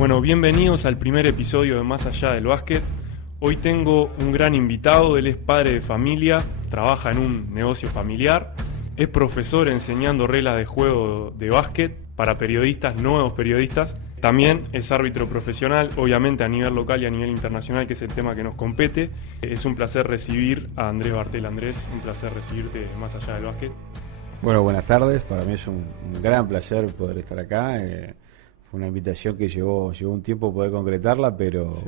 Bueno, bienvenidos al primer episodio de Más Allá del Básquet. Hoy tengo un gran invitado, él es padre de familia, trabaja en un negocio familiar, es profesor enseñando reglas de juego de básquet para periodistas, nuevos periodistas. También es árbitro profesional, obviamente a nivel local y a nivel internacional, que es el tema que nos compete. Es un placer recibir a Andrés Bartel. Andrés, un placer recibirte Más Allá del Básquet. Bueno, buenas tardes. Para mí es un gran placer poder estar acá. Fue una invitación que llevó un tiempo poder concretarla, pero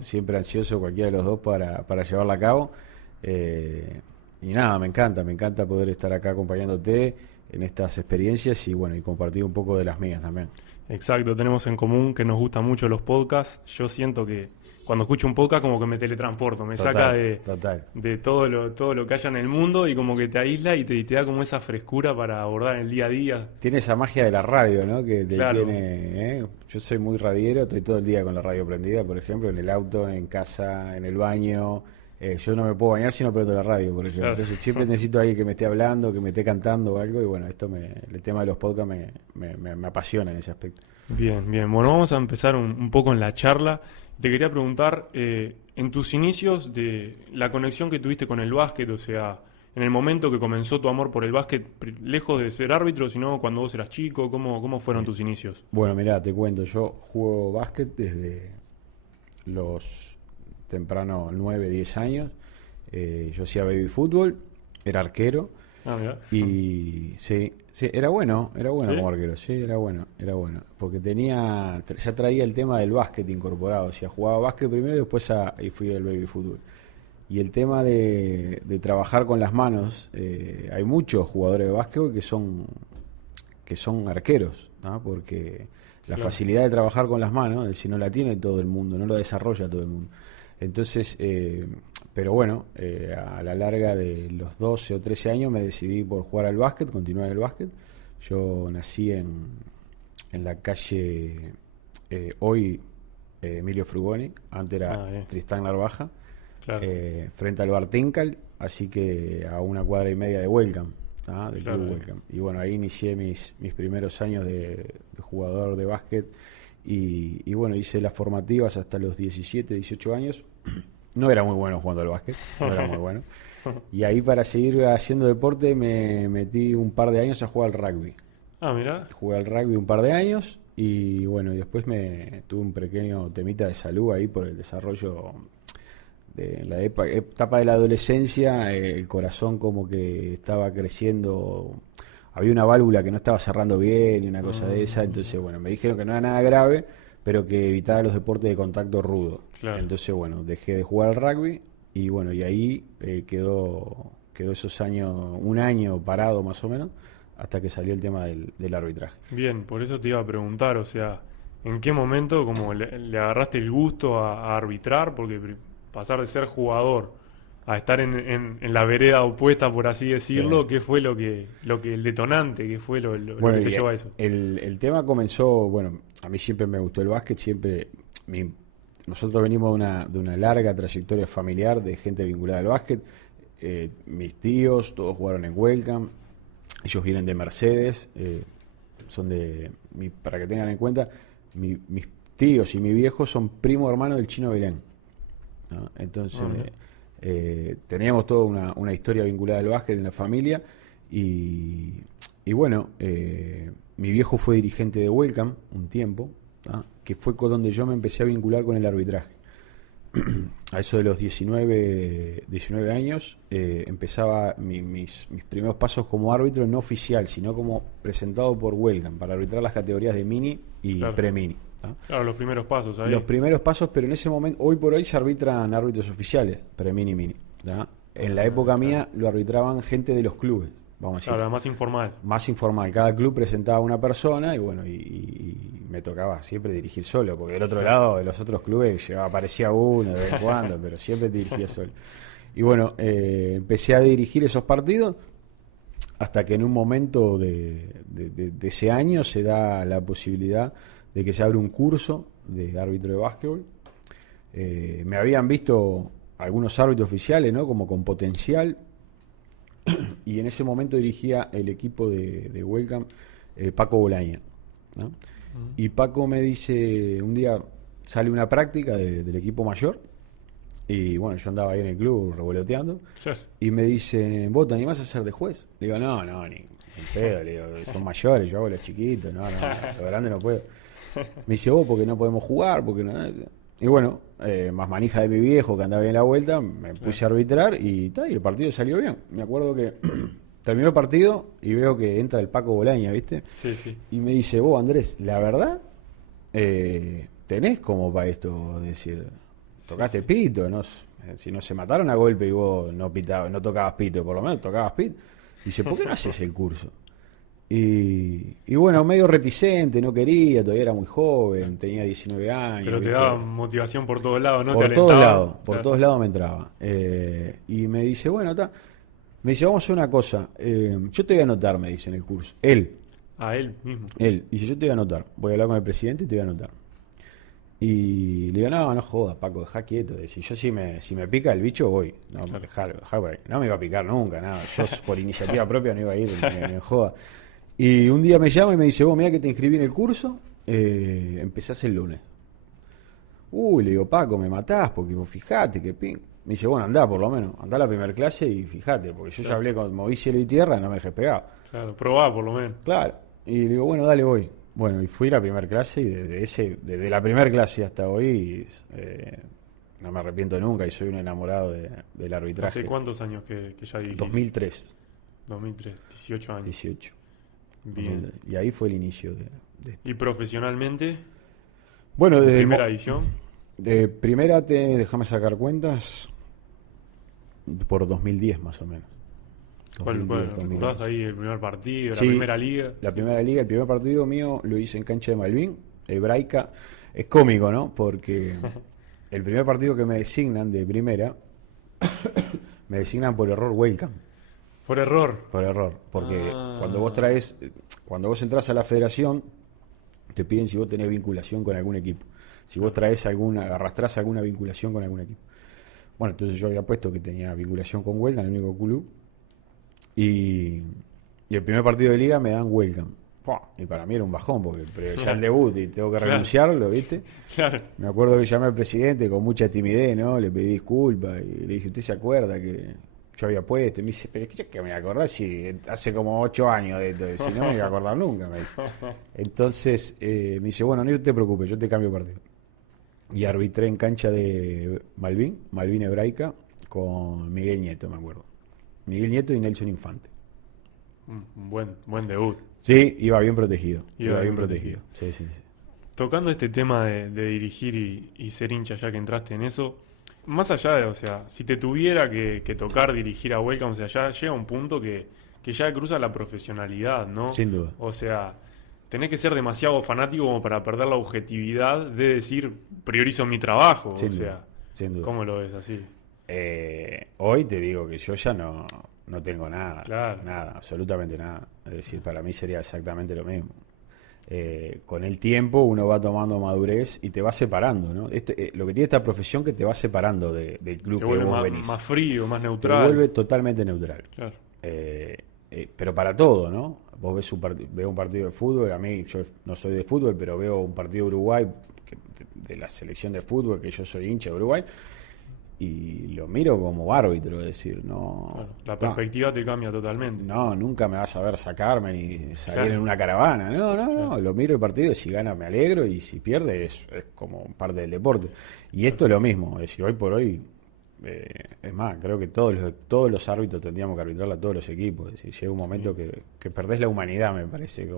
siempre ansioso cualquiera de los dos para llevarla a cabo. Y nada, me encanta poder estar acá acompañándote en estas experiencias y bueno, y compartir un poco de las mías también. Exacto, tenemos en común que nos gustan mucho los podcasts. Yo siento que cuando escucho un podcast como que me teletransporto, me saca de todo lo que haya en el mundo y como que te aísla y te da como esa frescura para abordar el día a día. Tiene esa magia de la radio, ¿no? Que te Claro. tiene, Yo soy muy radiero, estoy todo el día con la radio prendida, por ejemplo, en el auto, en casa, en el baño. Yo no me puedo bañar si no prendo la radio, por ejemplo. Claro. Entonces siempre necesito a alguien que me esté hablando, que me esté cantando o algo. Y bueno, el tema de los podcasts me apasiona en ese aspecto. Bien, bien. Bueno, vamos a empezar un poco en la charla. Te quería preguntar, en tus inicios de la conexión que tuviste con el básquet, o sea, en el momento que comenzó tu amor por el básquet, lejos de ser árbitro, sino cuando vos eras chico, ¿cómo fueron tus inicios? Bueno, mirá, te cuento, yo juego básquet desde los temprano 9, 10 años. Yo hacía baby fútbol, era arquero. Ah, mirá. Y sí, era bueno ¿Sí? como arquero, sí, era bueno, porque ya traía el tema del básquet incorporado, o sea, jugaba básquet primero y después ahí fui al baby fútbol. Y el tema de trabajar con las manos, hay muchos jugadores de básquetbol que son arqueros, ¿no? Porque la Claro. facilidad de trabajar con las manos, si no la tiene todo el mundo, no lo desarrolla todo el mundo. Entonces, pero bueno, a la larga de los 12 o 13 años me decidí por jugar al básquet, continuar el básquet. Yo nací en la calle hoy Emilio Frugoni, antes era Bien. Tristán Narvaja, Claro. frente al Bar Tincal, así que a una cuadra y media de Welcome, ¿tá? Del Claro. club Welcome. Y bueno, ahí inicié mis primeros años de jugador de básquet y bueno, hice las formativas hasta los 17, 18 años. No era muy bueno jugando al básquet, no era muy bueno. Y ahí para seguir haciendo deporte me metí un par de años a jugar al rugby. Ah, mirá. Jugué al rugby un par de años y bueno, y después tuve un pequeño temita de salud ahí por el desarrollo de la etapa de la adolescencia. El corazón como que estaba creciendo, había una válvula que no estaba cerrando bien y una cosa de esa, entonces bueno, me dijeron que no era nada grave, pero que evitara los deportes de contacto rudo. Claro. Entonces bueno, dejé de jugar al rugby y bueno, y ahí quedó esos años, un año parado más o menos, hasta que salió el tema del arbitraje. Bien, por eso te iba a preguntar, o sea, ¿en qué momento como le agarraste el gusto a arbitrar? Porque pasar de ser jugador a estar en la vereda opuesta, por así decirlo, Sí. ¿qué fue el detonante? ¿Qué fue lo Bueno, que te y llevó a eso? el tema comenzó, bueno, a mí siempre me gustó el básquet, nosotros venimos de una larga trayectoria familiar de gente vinculada al básquet. Mis tíos, todos jugaron en Welcome, ellos vienen de Mercedes, para que tengan en cuenta, mis tíos y mi viejo son primo hermano del Chino Belén, ¿no? Entonces, teníamos toda una historia vinculada al básquet en la familia y bueno, mi viejo fue dirigente de Welcome un tiempo, ¿tá? Que fue donde yo me empecé a vincular con el arbitraje. A eso de los 19 años empezaba mis primeros pasos como árbitro, no oficial, sino como presentado por Welcome para arbitrar las categorías de mini y Claro. pre-mini, ¿tá? Claro, los primeros pasos ahí. Los primeros pasos, pero en ese momento, hoy por hoy se arbitran árbitros oficiales, pre-mini y mini, ¿tá? En la época mía lo arbitraban gente de los clubes, vamos a decir. Claro, más informal. Más informal, cada club presentaba una persona y bueno, y me tocaba siempre dirigir solo, porque del otro lado de los otros clubes aparecía uno de vez en cuando, pero siempre dirigía solo. Y bueno, empecé a dirigir esos partidos hasta que en un momento de ese año se da la posibilidad de que se abre un curso de árbitro de básquetbol. Me habían visto algunos árbitros oficiales, ¿no? Como con potencial, y en ese momento dirigía el equipo de Welcome Paco Bolaña, ¿no? Y Paco me dice, un día sale una práctica del equipo mayor, y bueno, yo andaba ahí en el club revoloteando, Claro. y me dice, ¿vos te animás a ser de juez? Le digo, no, ni pedo, le digo, son mayores, yo hago los chiquitos, no, los grandes no puedo. Me dice, vos, porque no podemos jugar, porque no... Y bueno, más manija de mi viejo que andaba bien la vuelta, me puse a arbitrar y el partido salió bien. Me acuerdo que terminó el partido y veo que entra el Paco Bolaña, ¿viste? Sí, sí. Y me dice, vos, Andrés, la verdad, tenés como para esto, decir, tocaste pito, ¿no? Si no se mataron a golpe y vos no tocabas pito, por lo menos tocabas pito. Dice, ¿por qué no haces el curso? Y bueno, medio reticente, no quería, todavía era muy joven, tenía 19 años. Pero te ¿viste? daba motivación por todos lados, ¿no? Por Te todos alentaba. lados, por Claro. todos lados me entraba. Y me dice, bueno, me dice, vamos a hacer una cosa, yo te voy a anotar, me dice en el curso. A él mismo. Dice, yo te voy a anotar, voy a hablar con el presidente y te voy a anotar. Y le digo, no jodas, Paco, dejá quieto. Si yo si me pica el bicho, voy. No, Claro. dejar por ahí. No me iba a picar nunca, nada. Yo por iniciativa propia no iba a ir, ni en joda. Y un día me llama y me dice, vos, mirá que te inscribí en el curso, empezás el lunes. Le digo, Paco, me matás, porque vos fijate que ping. Me dice, bueno, andá por lo menos, andá a la primera clase y fijate, porque yo ya hablé con moví cielo y tierra y no me dejé pegado. Claro, probá por lo menos. Claro. Y le digo, bueno, dale, voy. Bueno, y fui a la primera clase y desde la primera clase hasta hoy no me arrepiento nunca y soy un enamorado del arbitraje. ¿Hace cuántos años que ya dirigís? 2003, 2003, 18 años. 18. Bien. 2003. Y ahí fue el inicio de esto. ¿Y profesionalmente? Bueno, desde ¿Primera edición? de primera, déjame sacar cuentas, por 2010 más o menos. ¿Cuál 2010, recordás ahí el primer partido, Sí, la primera liga? La primera liga, el primer partido mío lo hice en cancha de Malvin, hebraica. Es cómico, ¿no? Porque el primer partido que me designan de primera, me designan por error welcome. Por error. Por error. Porque Ah. cuando vos entras a la federación, te piden si vos tenés vinculación con algún equipo. Si vos arrastrás alguna vinculación con algún equipo. Bueno, entonces yo había puesto que tenía vinculación con Welcome, el único club. Y el primer partido de liga me dan Welcome. Y para mí era un bajón, porque ya el debut y tengo que Claro. renunciarlo, ¿viste? Claro. Me acuerdo que llamé al presidente con mucha timidez, ¿no? Le pedí disculpas y le dije, ¿usted se acuerda que yo había puesto? Y me dice, pero es que me voy a acordar si hace como 8 años de esto, si no me iba a acordar nunca, me dice. Entonces me dice, bueno, no te preocupes, yo te cambio partido. Y arbitré en cancha de Malvin Hebraica, con Miguel Nieto, me acuerdo. Miguel Nieto y Nelson Infante. Un buen debut. Sí, iba bien protegido. Iba bien protegido. Sí. Tocando este tema de dirigir y ser hincha, ya que entraste en eso, más allá de, o sea, si te tuviera que tocar dirigir a Welcome, o sea, ya llega un punto que ya cruza la profesionalidad, ¿no? Sin duda. O sea, tenés que ser demasiado fanático como para perder la objetividad de decir, priorizo mi trabajo. Sin o sea, duda. Sin duda. ¿cómo lo ves así? Hoy te digo que yo ya no tengo nada, Claro. nada, absolutamente nada. Es decir, para mí sería exactamente lo mismo. Con el tiempo uno va tomando madurez y te va separando, ¿no? Lo que tiene esta profesión que te va separando del club Te que vuelve vos venís. más frío, más Te neutral. vuelve totalmente neutral. Claro. Pero para todo, ¿no? Vos ves un partido de fútbol, a mí yo no soy de fútbol, pero veo un partido de Uruguay, de la selección de fútbol, que yo soy hincha de Uruguay, y lo miro como árbitro, es decir, no... Claro, la no, perspectiva te cambia totalmente. no, nunca me vas a ver sacarme ni salir Claro. en una caravana. No, Claro. lo miro el partido y si gana me alegro y si pierde es como parte del deporte. Y esto es lo mismo, es decir, hoy por hoy, es más, creo que todos los árbitros tendríamos que arbitrar a todos los equipos. Es decir, llega un momento que perdés la humanidad, me parece,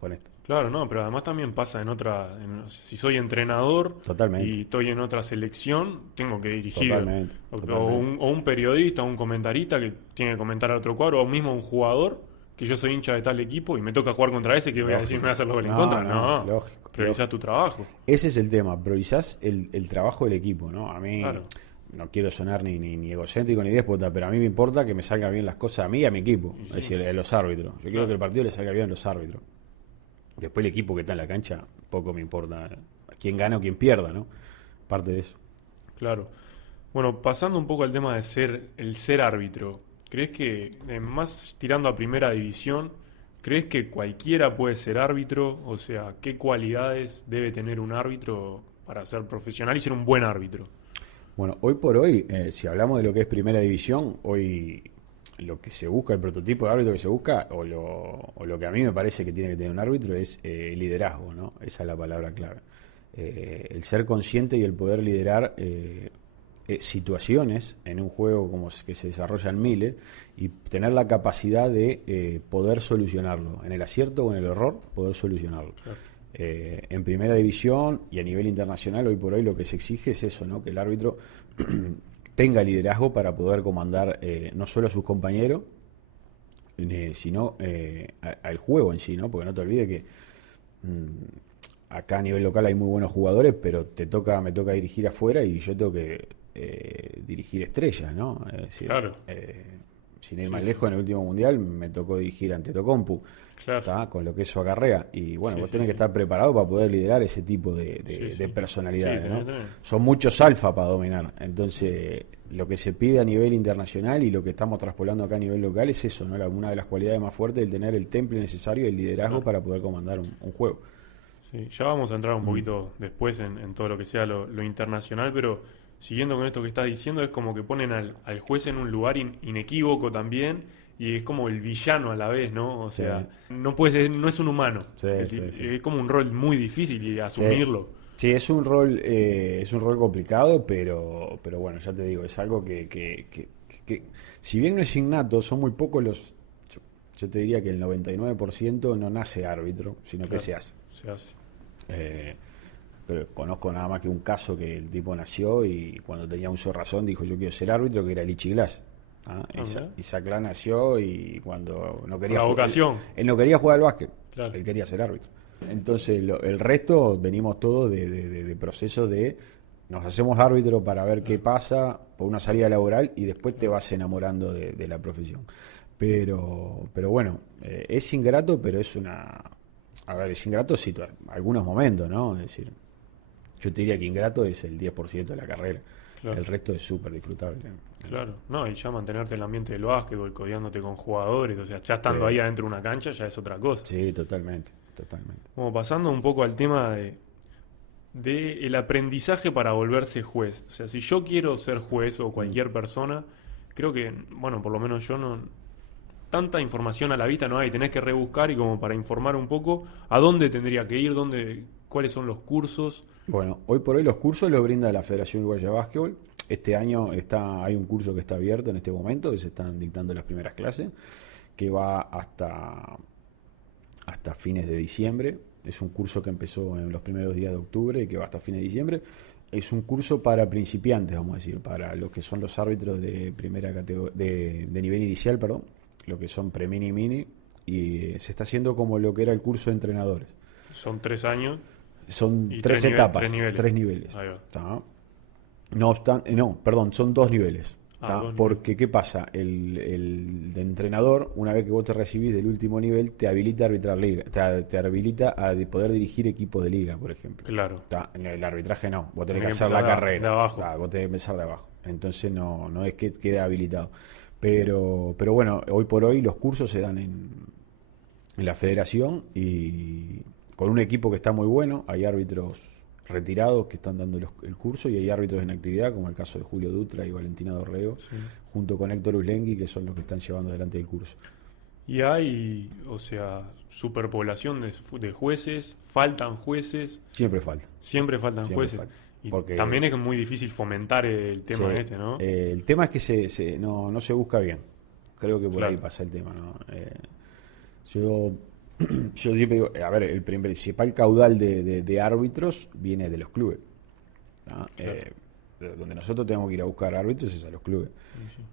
con esto. Claro, no, pero además también pasa si soy entrenador Totalmente. y estoy en otra selección, tengo que dirigir. Totalmente, O totalmente. un periodista, un comentarista que tiene que comentar a otro cuadro, o mismo un jugador, que yo soy hincha de tal equipo y me toca jugar contra ese, que voy a decir, me voy a hacer los goles en No, contra. no, No, lógico, priorizás tu trabajo. Ese es el tema, priorizás el trabajo del equipo, ¿no? A mí Claro. no quiero sonar ni egocéntrico ni déspota, pero a mí me importa que me salgan bien las cosas a mí y a mi equipo, Y es sí. decir, a los árbitros. Yo quiero Claro. que el partido le salga bien a los árbitros. Después el equipo que está en la cancha, poco me importa quién gana o quién pierda, ¿no? Parte de eso. Claro. Bueno, pasando un poco al tema de ser árbitro, ¿crees que más tirando a primera división, ¿crees que cualquiera puede ser árbitro? O sea, ¿qué cualidades debe tener un árbitro para ser profesional y ser un buen árbitro? Bueno, hoy por hoy, si hablamos de lo que es primera división, hoy lo que se busca, el prototipo de árbitro que se busca, o lo que a mí me parece que tiene que tener un árbitro es liderazgo, ¿no? Esa es la palabra clave. El ser consciente y el poder liderar situaciones en un juego como que se desarrolla en miles y tener la capacidad de poder solucionarlo, en el acierto o en el error, poder solucionarlo. Claro. En primera división y a nivel internacional, hoy por hoy lo que se exige es eso, ¿no? Que el árbitro tenga liderazgo para poder comandar no solo a sus compañeros, sino al juego en sí, ¿no? Porque no te olvides que acá a nivel local hay muy buenos jugadores, pero me toca dirigir afuera y yo tengo que dirigir estrellas, ¿no? Es decir, Claro. Sin ir más lejos, en el último mundial me tocó dirigir ante Tocompu, Claro. con lo que eso acarrea. Y bueno, Sí, vos sí, tenés que sí. estar preparado para poder liderar ese tipo de Sí, sí. personalidades, Sí, ¿no? tenés. Son muchos alfa para dominar. Entonces, lo que se pide a nivel internacional y lo que estamos traspolando acá a nivel local es eso, ¿no? Una de las cualidades más fuertes, el tener el temple necesario, el liderazgo Claro. para poder comandar un juego. Sí, ya vamos a entrar un poquito después en todo lo que sea lo internacional, pero siguiendo con esto que estás diciendo, es como que ponen al juez en un lugar inequívoco también, y es como el villano a la vez, ¿no? O Sí. sea, no puede ser, no es un humano. Sí, sí, sí. Es como un rol muy difícil y Sí. asumirlo. Sí, es un rol complicado, pero bueno, ya te digo, es algo que si bien no es innato, son muy pocos yo te diría que el 99% no nace árbitro, sino que Claro, se hace. se hace. Eh, pero conozco nada más que un caso que el tipo nació y cuando tenía uso de razón dijo yo quiero ser árbitro, que era Lichi Glass. Mirá. Isaac Lá nació y cuando no quería La vocación. él no quería jugar al básquet, Claro. él quería ser árbitro. Entonces el resto venimos todos de proceso de nos hacemos árbitro para ver qué pasa por una salida laboral y después te vas enamorando de la profesión. Pero bueno, es ingrato, pero es ingrato algunos momentos, ¿no? Es decir, yo te diría que ingrato es el 10% de la carrera. Claro. El resto es súper disfrutable. Claro, no, y ya mantenerte en el ambiente del básquetbol, codeándote con jugadores, o sea, ya estando Sí. ahí adentro de una cancha ya es otra cosa. Sí, totalmente. Como pasando un poco al tema de el aprendizaje para volverse juez. O sea, si yo quiero ser juez o cualquier persona, creo que, bueno, por lo menos yo no... Tanta información a la vista no hay, tenés que rebuscar y como para informar un poco, ¿a dónde tendría que ir? ¿Cuáles son los cursos? Bueno, hoy por hoy los cursos los brinda la Federación Uruguaya de Básquetbol. Este año hay un curso que está abierto en este momento, que se están dictando las primeras clases, que va hasta fines de diciembre. Es un curso que empezó en los primeros días de octubre y que va hasta fines de diciembre. Es un curso para principiantes, vamos a decir, para los que son los árbitros de primera de nivel inicial, perdón, lo que son pre-mini y mini, y se está haciendo como lo que era el curso de entrenadores. Son 3 años. Son Y tres etapas, 3 niveles. 3 niveles. Ahí va. ¿Tá? No obstante, no, perdón, son 2 niveles. ¿tá? 2 niveles. Porque, ¿qué pasa? El de entrenador, una vez que vos te recibís del último nivel, te habilita a arbitrar liga, te habilita a poder dirigir equipos de liga, por ejemplo. Claro. ¿Tá? En el arbitraje no, vos tenés Tenés que que hacer la empezar carrera. de abajo. Tá, vos tenés que empezar de abajo. Entonces no es que quede habilitado. Pero bueno, hoy por hoy los cursos se dan en la federación y con un equipo que está muy bueno. Hay árbitros retirados que están dando el curso y hay árbitros en actividad, como el caso de Julio Dutra y Valentina Dorrego, Sí. junto con Héctor Uslengui, que son los que están llevando adelante el curso. Y hay, o sea, superpoblación de jueces, faltan jueces, Siempre falta. siempre faltan Siempre jueces. falta. Y Porque- también es muy difícil fomentar el tema Sí. este, ¿no? El tema es que no se busca bien. Creo que por Claro. ahí pasa el tema, ¿no? Yo siempre digo, a ver, el principal caudal de árbitros viene de los clubes. ¿no? Claro. Donde nosotros tenemos que ir a buscar árbitros es a los clubes.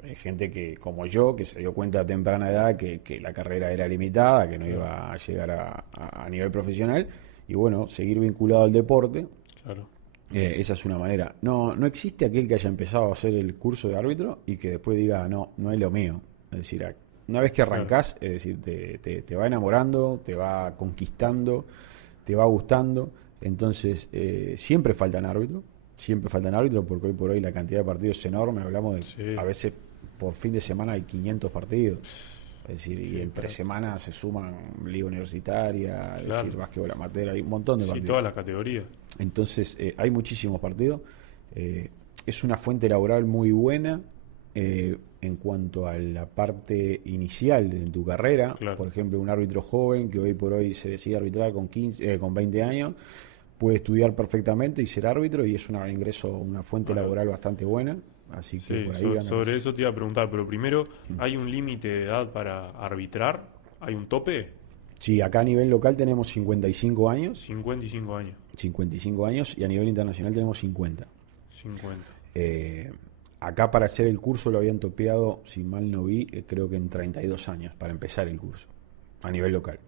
Hay gente que, como yo, que se dio cuenta a temprana edad que la carrera era limitada, que no iba a llegar a nivel profesional, y bueno, seguir vinculado al deporte. Claro. Esa es una manera. No existe aquel que haya empezado a hacer el curso de árbitro y que después diga, no es lo mío. Es decir, una vez que arrancás, es decir, te va enamorando, te va conquistando, te va gustando. Entonces, siempre faltan árbitros porque hoy por hoy la cantidad de partidos es enorme. Hablamos de, Sí. a veces por fin de semana hay 500 partidos. Es decir, Sí, y entre semanas se suman liga universitaria, es claro. decir, básquetbol amateur, hay un montón de Sí, partidos. todas las categorías. Entonces, hay muchísimos partidos. Es una fuente laboral muy buena en cuanto a la parte inicial de tu carrera. Claro. Por ejemplo, un árbitro joven que hoy por hoy se decide arbitrar con 20 años, puede estudiar perfectamente y ser árbitro, y es un ingreso, una fuente Bueno, laboral bastante buena. Así que sí, por ahí sobre eso te iba a preguntar, pero primero, ¿hay un límite de edad para arbitrar? ¿Hay un tope? Sí, acá a nivel local tenemos 55 años, 55 años. 55 años, y a nivel internacional tenemos 50. 50. Eh, Acá para hacer el curso lo habían topeado, si mal no vi, creo que en 32 años para empezar el curso, a nivel local.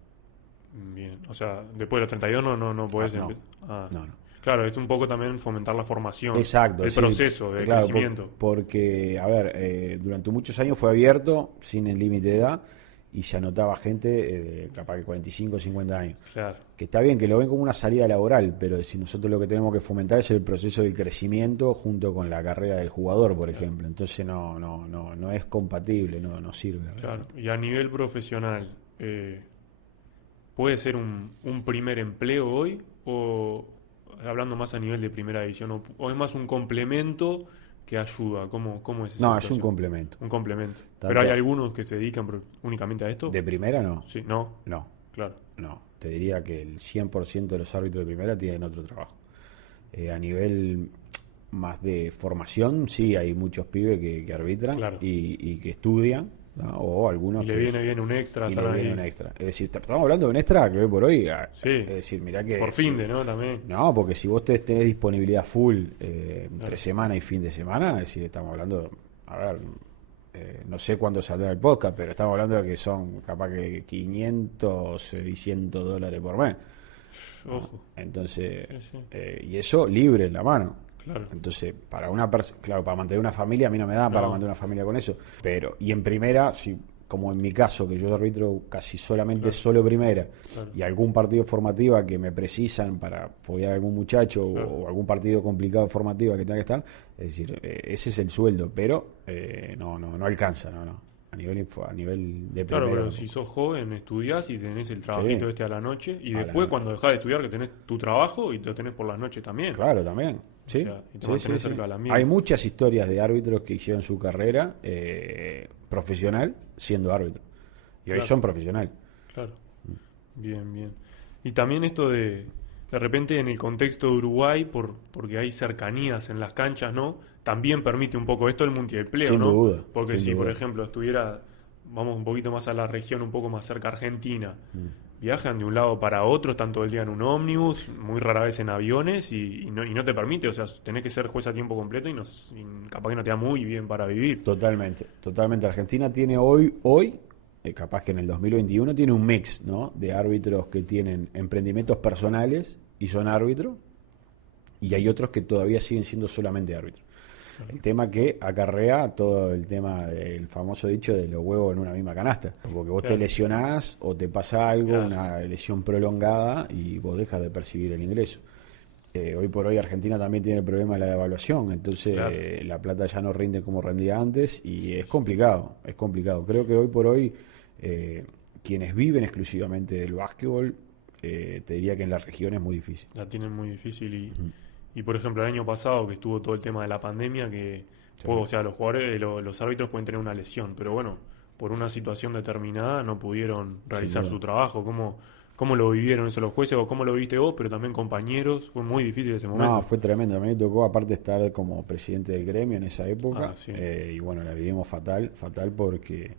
Bien. O sea, después de los 32 no podés No, empezar. no. Claro, es un poco también fomentar la formación. Exacto, El sí, proceso de claro, crecimiento. porque, a ver, durante muchos años fue abierto, sin el límite de edad, y se anotaba gente, capaz que 45 o 50 años. Claro. Que está bien, que lo ven como una salida laboral, pero si nosotros lo que tenemos que fomentar es el proceso del crecimiento junto con la carrera del jugador, por ejemplo. Entonces no es compatible, no sirve. Claro. Y a nivel profesional, ¿puede ser un primer empleo hoy? ¿O hablando más a nivel de primera división? ¿O es más un complemento que ayuda? ¿Cómo es esa No, es un situación? complemento. Un complemento. Tanto ¿Pero hay algunos que se dedican únicamente a esto? de primera no, Sí, no, no, claro. no. Te diría que el 100% de los árbitros de primera tienen otro trabajo. A nivel más de formación, sí, hay muchos pibes que arbitran Claro. y que estudian, ¿no? O algunos Y le que viene bien un extra, y están le viene ahí. un extra. Es decir, estamos hablando de un extra que hoy por hoy, Sí, es decir, mirá que por fin de, ¿no? También. no, porque si vos tenés disponibilidad full entre Claro. semana y fin de semana, es decir, estamos hablando, a ver, no sé cuándo saldrá el podcast, pero estamos hablando de que son capaz que 500, $600 por mes. Ojo. Entonces, Sí, sí. y eso libre en la mano. Claro. Entonces, para una persona, claro, para mantener una familia, a mí no me da para No. mantener una familia con eso. Pero, y en primera, si, como en mi caso, que yo arbitro casi solamente Claro. solo primera, Claro. y algún partido formativa que me precisan para foguear a algún muchacho, Claro. o algún partido complicado formativa que tenga que estar, es decir, ese es el sueldo, pero no alcanza, no. A nivel de Claro, primera. pero si sos joven, estudiás y tenés el trabajito Sí. este a la noche. Y A después, la- cuando dejás de estudiar, que tenés tu trabajo y te lo tenés por las noches también. Claro, también. Sí, sea, y te sí, mantenés sí, cerca sí. de la mía. Hay muchas historias de árbitros que hicieron su carrera profesional siendo árbitro. Y hoy Claro. son profesionales. Claro. Bien, bien. Y también esto de repente en el contexto de Uruguay, porque hay cercanías en las canchas, ¿no? También permite un poco esto el multiempleo, Sin ¿no? duda, Porque sin si, por duda. ejemplo, vamos un poquito más a la región, un poco más cerca a Argentina, Mm. viajan de un lado para otro, están todo el día en un ómnibus, muy rara vez en aviones, y no te permite, o sea, tenés que ser juez a tiempo completo y capaz que no te da muy bien para vivir. Totalmente, totalmente. Argentina tiene hoy, capaz que en el 2021, tiene un mix, ¿no? De árbitros que tienen emprendimientos personales y son árbitros, y hay otros que todavía siguen siendo solamente árbitros. El tema que acarrea todo el tema del famoso dicho de los huevos en una misma canasta. Porque vos Claro. te lesionás o te pasa algo, Claro. una lesión prolongada, y vos dejas de percibir el ingreso. Hoy por hoy Argentina también tiene el problema de la devaluación, entonces Claro. la plata ya no rinde como rendía antes, y es complicado, es complicado. Creo que hoy por hoy quienes viven exclusivamente del básquetbol, te diría que en la región es muy difícil. La tienen muy difícil Ujú. y por ejemplo el año pasado que estuvo todo el tema de la pandemia que Sí. o sea, los jugadores, los árbitros pueden tener una lesión, pero bueno, por una situación determinada no pudieron realizar duda. su trabajo. ¿Cómo lo vivieron eso los jueces o cómo lo viste vos, pero también compañeros? Fue muy difícil ese momento. No, fue tremendo. A mí me tocó aparte estar como presidente del gremio en esa época, Ah, sí. y bueno, la vivimos fatal porque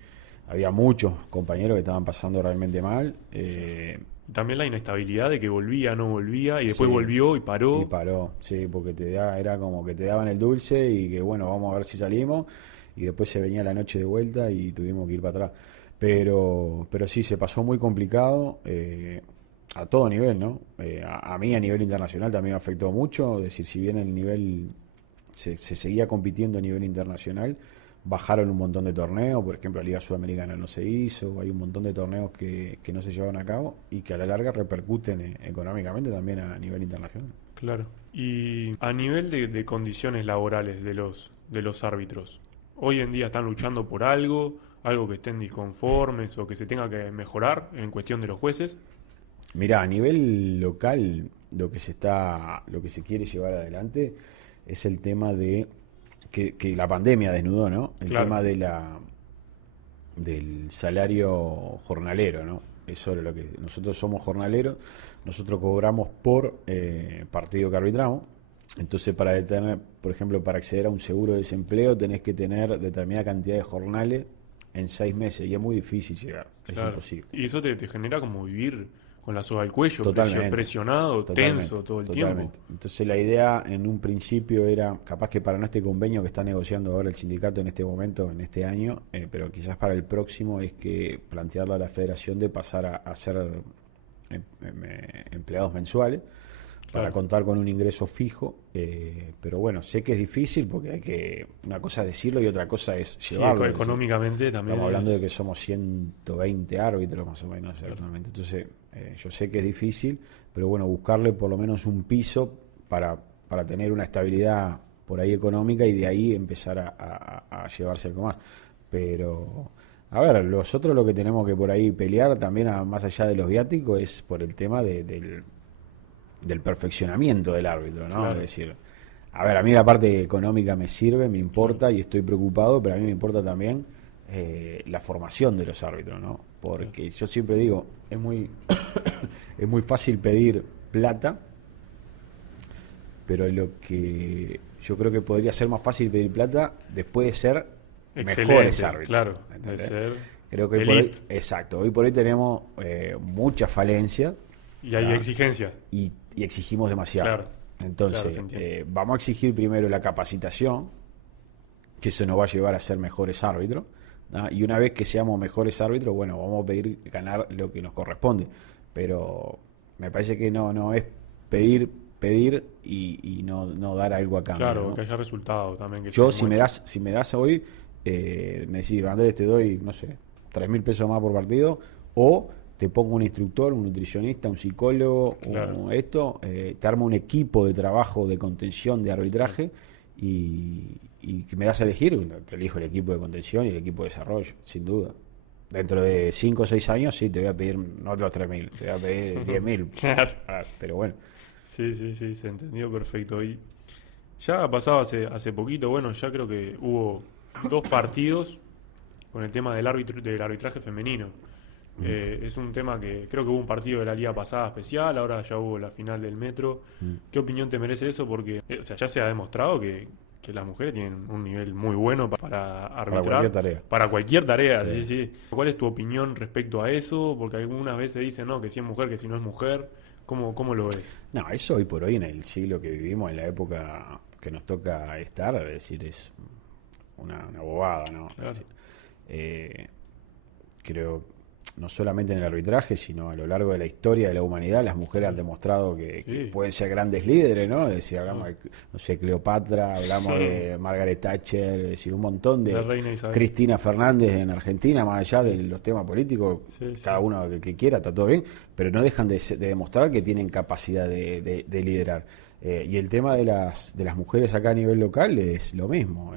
había muchos compañeros que estaban pasando realmente mal. Y también la inestabilidad de que volvía, no volvía y después Sí. volvió y paró. Y paró, sí, porque era como que te daban el dulce y que bueno, vamos a ver si salimos, y después se venía la noche de vuelta y tuvimos que ir para atrás. Pero sí, se pasó muy complicado a todo nivel, ¿no? A mí a nivel internacional también me afectó mucho, es decir, si bien el nivel se seguía compitiendo a nivel internacional, bajaron un montón de torneos, por ejemplo la Liga Sudamericana no se hizo, hay un montón de torneos que no se llevaron a cabo y que a la larga repercuten económicamente también a nivel internacional. Claro. Y a nivel de condiciones laborales de los árbitros, ¿hoy en día están luchando por algo algo que estén disconformes o que se tenga que mejorar en cuestión de los jueces? Mirá, a nivel local, lo que se quiere llevar adelante es el tema de que la pandemia desnudó, ¿no? El Claro. tema del salario jornalero, ¿no? Eso es lo que nosotros somos jornaleros, nosotros cobramos por partido que arbitramos. Entonces, por ejemplo, para acceder a un seguro de desempleo tenés que tener determinada cantidad de jornales en 6 meses y es muy difícil llegar, es Claro. imposible. Y eso te genera como vivir con la soga al cuello, Totalmente. presionado, Totalmente, tenso todo el totalmente. tiempo. Entonces la idea en un principio era, capaz que para no este convenio que está negociando ahora el sindicato en este momento, en este año, pero quizás para el próximo, es que plantearle a la federación de pasar a ser empleados mensuales para Claro. contar con un ingreso fijo, pero bueno, sé que es difícil porque una cosa es decirlo y otra cosa es Sí, llevarlo. Es decir, económicamente también. estamos hablando es- de que somos 120 árbitros más o menos actualmente. Entonces, yo sé que es difícil, pero bueno, buscarle por lo menos un piso para tener una estabilidad por ahí económica y de ahí empezar a llevarse algo más. Pero, a ver, nosotros lo que tenemos que por ahí pelear también, más allá de los viáticos, es por el tema del perfeccionamiento del árbitro, ¿no? Claro. Es decir, a ver, a mí la parte económica me sirve, me importa y estoy preocupado, pero a mí me importa también la formación de los árbitros, ¿no? Porque yo siempre digo, es muy es muy fácil pedir plata, pero lo que yo creo que podría ser más fácil pedir plata después de ser Excelente, mejores árbitros. claro, de ¿entendés? ser Creo que hoy por hoy, elite. exacto, hoy por hoy tenemos mucha falencia Y hay Ah. exigencia. y exigimos demasiado. Claro. Entonces, Claro, se entiende. vamos a exigir primero la capacitación, que eso nos va a llevar a ser mejores árbitros, ¿no? Y una vez que seamos mejores árbitros, bueno, vamos a pedir ganar lo que nos corresponde. Pero me parece que no es pedir y no dar algo a cambio. Claro, ¿no? que haya resultado también. Que Yo se si me demuestre. das, si me das hoy, me decís, Andrés, te doy, no sé, 3.000 pesos más por partido, o te pongo un instructor, un nutricionista, un psicólogo, Claro. o esto, te armo un equipo de trabajo, de contención, de arbitraje, y que me das a elegir, te elijo el equipo de contención y el equipo de desarrollo, sin duda. Dentro de 5 o 6 años, sí, te voy a pedir no otros 3.000, te voy a pedir 10.000. Claro. Pero bueno, Sí, sí, sí, se entendió perfecto. Y ya ha pasado hace poquito, bueno, ya creo que hubo 2 partidos con el tema del arbitraje femenino. Es un tema que creo que hubo un partido de la liga pasada especial, ahora ya hubo la final del Metro. ¿Qué opinión te merece eso? Porque o sea, ya se ha demostrado que las mujeres tienen un nivel muy bueno para arbitrar. cualquier tarea. Para cualquier tarea, Sí. sí, sí. ¿Cuál es tu opinión respecto a eso? Porque algunas veces dicen, no, que si es mujer, que si no es mujer. ¿Cómo lo ves? no, eso hoy por hoy en el siglo que vivimos, en la época que nos toca estar, es decir, es una bobada, ¿no? Claro. Es decir, creo, no solamente en el arbitraje, sino a lo largo de la historia de la humanidad, las mujeres han demostrado que Sí. pueden ser grandes líderes, ¿no? Es decir, hablamos de, no sé, Cleopatra, hablamos de Margaret Thatcher, es decir, un montón La de reina Isabel. Cristina Fernández en Argentina, más allá de los temas políticos, Sí, sí. cada uno que quiera, está todo bien, pero no dejan de demostrar que tienen capacidad de liderar. Y el tema de las mujeres acá a nivel local es lo mismo.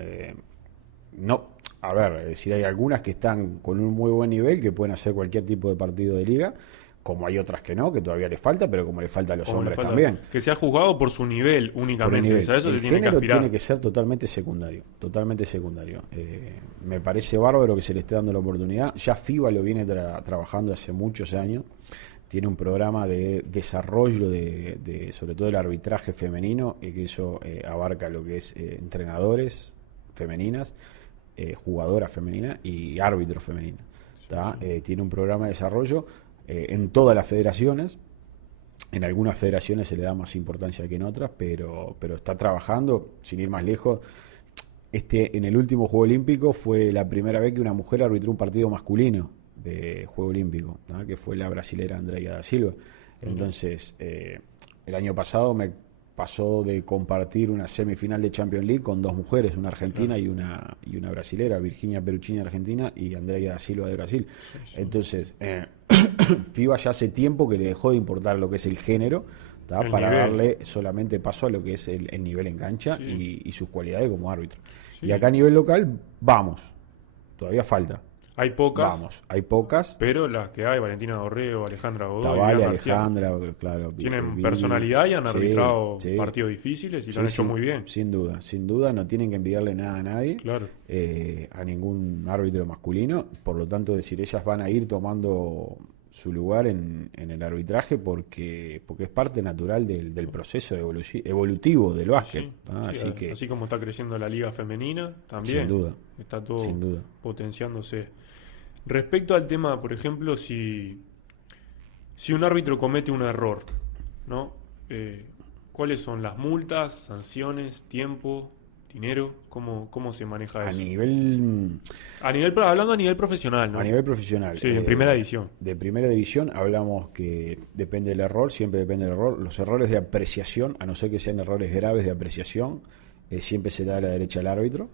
No, a ver, es decir, hay algunas que están con un muy buen nivel, que pueden hacer cualquier tipo de partido de liga, como hay otras que no, que todavía les falta, pero como les falta a los Como le hombres falta- también. Que sea juzgado por su nivel Por el únicamente. nivel. O sea, eso El se tiene que género aspirar. tiene que ser totalmente secundario, totalmente secundario. Me parece bárbaro que se le esté dando la oportunidad. Ya FIBA lo viene trabajando hace muchos años. Tiene un programa de desarrollo sobre todo el arbitraje femenino, y que eso abarca lo que es entrenadores femeninas, jugadoras femeninas y árbitros femeninas. ¿tá? Tiene un programa de desarrollo en todas las federaciones. En algunas federaciones se le da más importancia que en otras, pero está trabajando, sin ir más lejos. En el último Juego Olímpico fue la primera vez que una mujer arbitró un partido masculino de Juego Olímpico, ¿tá? Que fue la brasilera Andrea da Silva. Entonces, el año pasado me pasó de compartir una semifinal de Champions League con 2 mujeres, una argentina y una brasilera, Virginia Perucci Argentina y Andrea da Silva de Brasil. Entonces, FIBA ya hace tiempo que le dejó de importar lo que es el género, ¿tá? El Para nivel. darle solamente paso a lo que es el nivel en cancha Sí. y sus cualidades como árbitro. Sí. Y acá a nivel local, vamos, todavía falta. Hay pocas, Vamos, hay pocas. pero las que hay, Valentina Dorrego, Alejandra Godoy, Tabale, Vivian García, Alejandra, claro. tienen Vivi, personalidad y han sí, arbitrado sí. partidos difíciles y lo Sí, han hecho muy bien. sin duda, no tienen que envidiarle nada a nadie, Claro. a ningún árbitro masculino, por lo tanto, decir, ellas van a ir tomando su lugar en el arbitraje porque es parte natural del proceso evolutivo del básquet, Sí, ¿no? sí, Así que, así como está creciendo la liga femenina, también sin duda, está todo sin duda. potenciándose. Respecto al tema, por ejemplo, si un árbitro comete un error, ¿no? ¿Cuáles son las multas, sanciones, tiempo, dinero? ¿Cómo se maneja A eso? Hablando a nivel profesional, ¿no? A nivel profesional, Sí, en primera división. de primera división hablamos que depende del error, siempre depende del error. Los errores de apreciación, a no ser que sean errores graves de apreciación, siempre se da a la derecha al árbitro,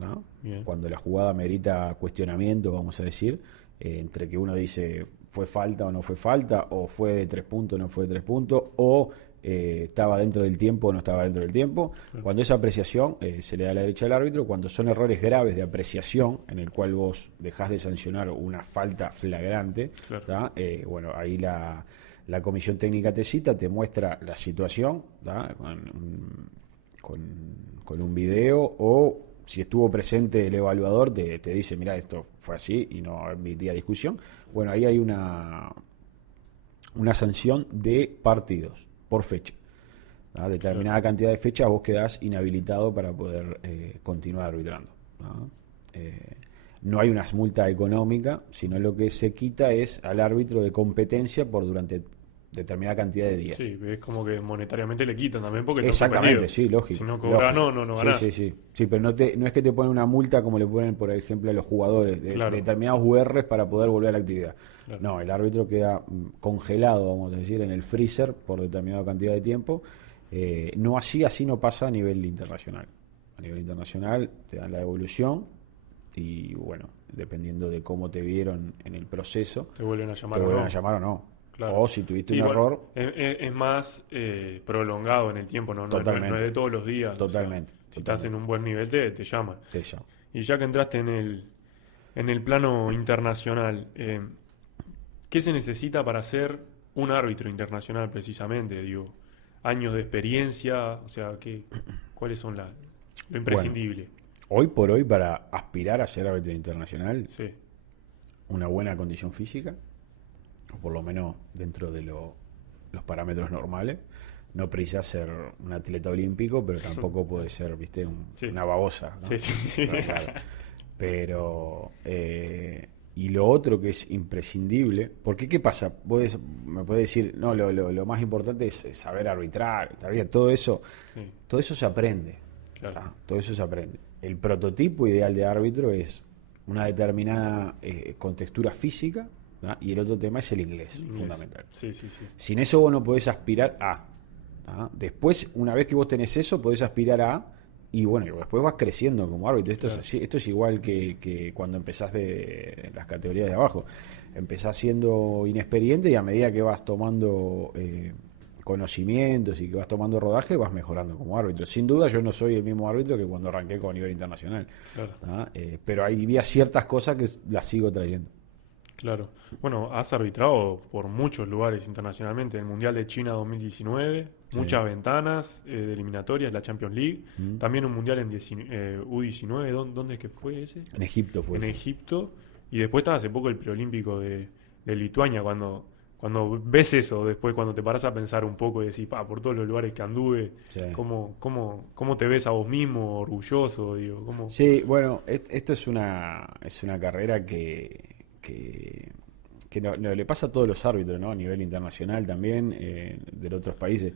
¿no? Bien. Cuando la jugada merita cuestionamiento, vamos a decir, entre que uno dice fue falta o no fue falta, o fue de 3 puntos o no fue de 3 puntos, o estaba dentro del tiempo o no estaba dentro del tiempo. Claro. Cuando esa apreciación se le da a la derecha al árbitro, cuando son errores graves de apreciación, en el cual vos dejás de sancionar una falta flagrante, Claro. bueno, ahí la comisión técnica te cita, te muestra la situación, ¿tá? Con un video, o si estuvo presente el evaluador te dice, mira, esto fue así y no admitía discusión. Bueno, ahí hay una sanción de partidos por fecha. ¿No? Determinada cantidad de fechas vos quedás inhabilitado para poder continuar arbitrando, ¿no? No hay una multa económica, sino lo que se quita es al árbitro de competencia por durante determinada cantidad de días. Sí, es como que monetariamente le quitan también porque está Exactamente, suspendido. sí, lógico. Si no cobras, lógico. no ganás. Sí, pero no es que te ponen una multa como le ponen, por ejemplo, a los jugadores de Claro. determinados URs para poder volver a la actividad. Claro. No, el árbitro queda congelado, vamos a decir, en el freezer por determinada cantidad de tiempo. No así no pasa a nivel internacional. A nivel internacional te dan la devolución y, bueno, dependiendo de cómo te vieron en el proceso, Te vuelven a llamar te o vuelven no. a llamar o no. Claro. O si tuviste Sí, un bueno, error. es más prolongado en el tiempo, no Totalmente. es de todos los días. Totalmente. O sea, si estás en un buen nivel, te llaman. Te llama. Y ya que entraste en el plano internacional, ¿qué se necesita para ser un árbitro internacional precisamente? Digo, años de experiencia, o sea, ¿cuáles son lo imprescindible? Hoy por hoy, para aspirar a ser árbitro internacional, Sí, una buena condición física, o por lo menos dentro de los parámetros normales. No precisa ser un atleta olímpico, pero tampoco puede ser, viste, Sí. una babosa, ¿no? sí. Claro. Pero, y lo otro que es imprescindible, porque ¿qué pasa? Vos me podés decir, no, lo más importante es saber arbitrar, está bien, todo eso se aprende. Claro. Todo eso se aprende. El prototipo ideal de árbitro es una determinada contextura física, ¿tá? Y el otro tema es el inglés, fundamental. Sí. Sin eso vos no podés aspirar a. ¿Tá? Después, una vez que vos tenés eso, podés aspirar a. Y bueno, después vas creciendo como árbitro. Esto Claro. es así, esto es igual que cuando empezás de las categorías de abajo. Empezás siendo inexperiente y a medida que vas tomando conocimientos y que vas tomando rodaje, vas mejorando como árbitro. Sin duda, yo no soy el mismo árbitro que cuando arranqué con nivel internacional. Claro. Pero había ciertas cosas que las sigo trayendo. Claro. Bueno, has arbitrado por muchos lugares internacionalmente. El Mundial de China 2019, Sí. muchas ventanas de eliminatorias, la Champions League. También un Mundial en U19. ¿Dónde es que fue ese? En Egipto fue En eso. Egipto. Y después estaba hace poco el preolímpico de Lituania. Cuando ves eso, después cuando te paras a pensar un poco y decís, por todos los lugares que anduve, Sí. ¿cómo te ves a vos mismo, orgulloso? Digo, ¿cómo? Sí, bueno, esto es una carrera que no le pasa a todos los árbitros, ¿no? A nivel internacional también, de otros países.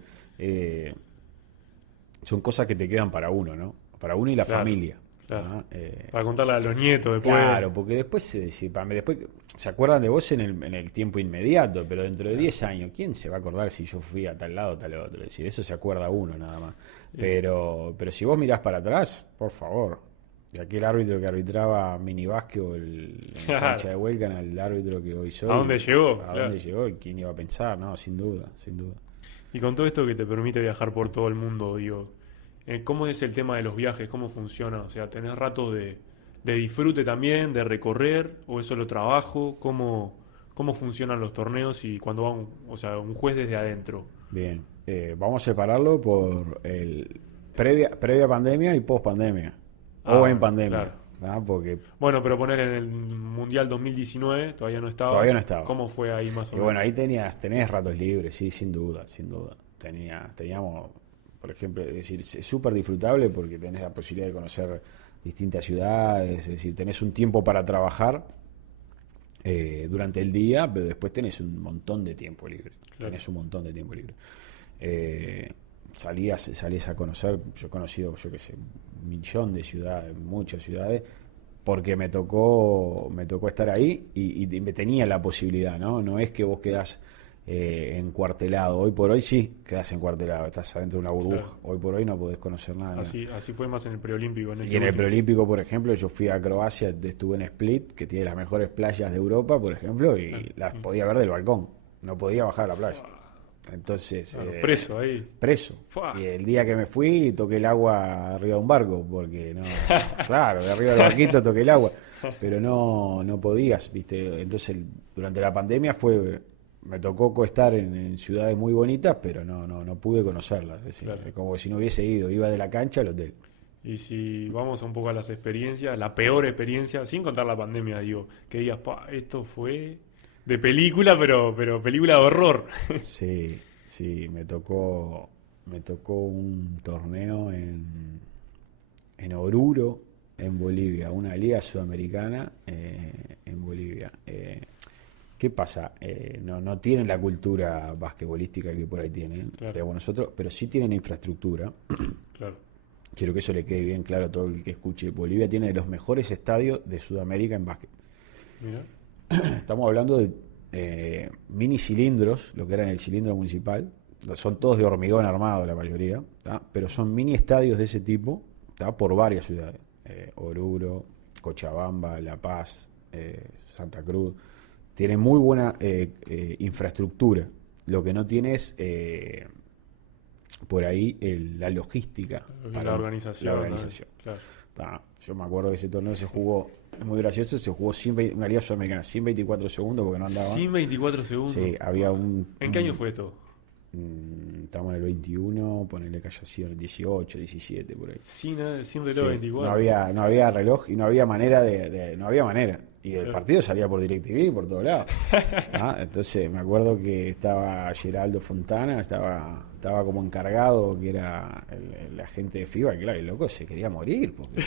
Son cosas que te quedan para uno, ¿no? Para uno y la Claro, familia. claro. ¿no? Para contarle a los nietos después. Claro, porque después se acuerdan de vos en el tiempo inmediato, pero dentro de 10 años, ¿quién se va a acordar si yo fui a tal lado o tal otro? Es decir, eso se acuerda uno nada más. Pero si vos mirás para atrás, por favor, de aquel árbitro que arbitraba minibásquetbol en la cancha de Huelcan al árbitro que hoy soy. ¿A dónde llegó? ¿A Claro. dónde llegó? ¿Y quién iba a pensar? No, sin duda, sin duda. Y con todo esto que te permite viajar por todo el mundo, digo, ¿cómo es el tema de los viajes? ¿Cómo funciona? O sea, ¿tenés ratos de disfrute también, de recorrer, o es solo trabajo? ¿Cómo funcionan los torneos y cuando va un juez desde adentro? Bien, vamos a separarlo por el previa pandemia y post pandemia, o en pandemia, claro. porque Bueno, pero poner en el Mundial 2019, todavía no estaba. todavía no estaba. ¿Cómo fue ahí más o Y menos? bueno, ahí tenés ratos libres, sí, sin duda, sin duda. Teníamos, por ejemplo, es decir, es súper disfrutable porque tenés la posibilidad de conocer distintas ciudades, es decir, tenés un tiempo para trabajar durante el día, pero después tenés un montón de tiempo libre. Claro. Tenés un montón de tiempo libre. Salís a conocer, yo he conocido, yo qué sé, un millón de ciudades, muchas ciudades, porque me tocó estar ahí y tenía la posibilidad, ¿no? No es que vos quedás encuartelado. Hoy por hoy sí quedás encuartelado, estás adentro de una burbuja. Claro. Hoy por hoy no podés conocer nada. Así fue más en el preolímpico. Y en el preolímpico, por ejemplo, yo fui a Croacia, estuve en Split, que tiene las mejores playas de Europa, por ejemplo, y las podía ver del balcón. No podía bajar a la playa. Entonces, claro, preso ahí. Preso. Fua. Y el día que me fui, toqué el agua arriba de un barco, porque no. Claro, de arriba del barquito toqué el agua. Pero no podías, ¿viste? Entonces, durante la pandemia me tocó estar en ciudades muy bonitas, pero no pude conocerlas. Es decir, Claro. como si no hubiese ido. Iba de la cancha al hotel. Y si vamos un poco a las experiencias, la peor experiencia, sin contar la pandemia, digo, que digas, esto fue de película, pero película de horror. Sí, me tocó un torneo en Oruro, en Bolivia, una liga sudamericana en Bolivia. ¿Qué pasa? No tienen la cultura basquetbolística que por ahí tienen, Claro. tenemos nosotros, pero sí tienen infraestructura. Claro. Quiero que eso le quede bien claro a todo el que escuche. Bolivia tiene de los mejores estadios de Sudamérica en básquet. Mira. Estamos hablando de mini cilindros, lo que era en el cilindro municipal. Son todos de hormigón armado la mayoría, ¿tá? Pero son mini estadios de ese tipo, ¿tá? Por varias ciudades. Oruro, Cochabamba, La Paz, Santa Cruz. Tiene muy buena infraestructura. Lo que no tiene es por ahí la logística. La organización. La organización. Claro. Yo me acuerdo que ese torneo se jugó, muy gracioso, se jugó una liga sudamericana, sin 24 segundos porque no andaba. Sin 24 segundos. Sí, había ¿En qué año fue esto? Estamos en el 21, ponerle que haya sido en el 18, 17, por ahí. Sin reloj Sí, 24. no había reloj y no había manera no había manera. Y el partido salía por DirecTV por todos lados. Entonces me acuerdo que estaba Geraldo Fontana, estaba como encargado, que era el agente de FIBA, que claro, el loco se quería morir, porque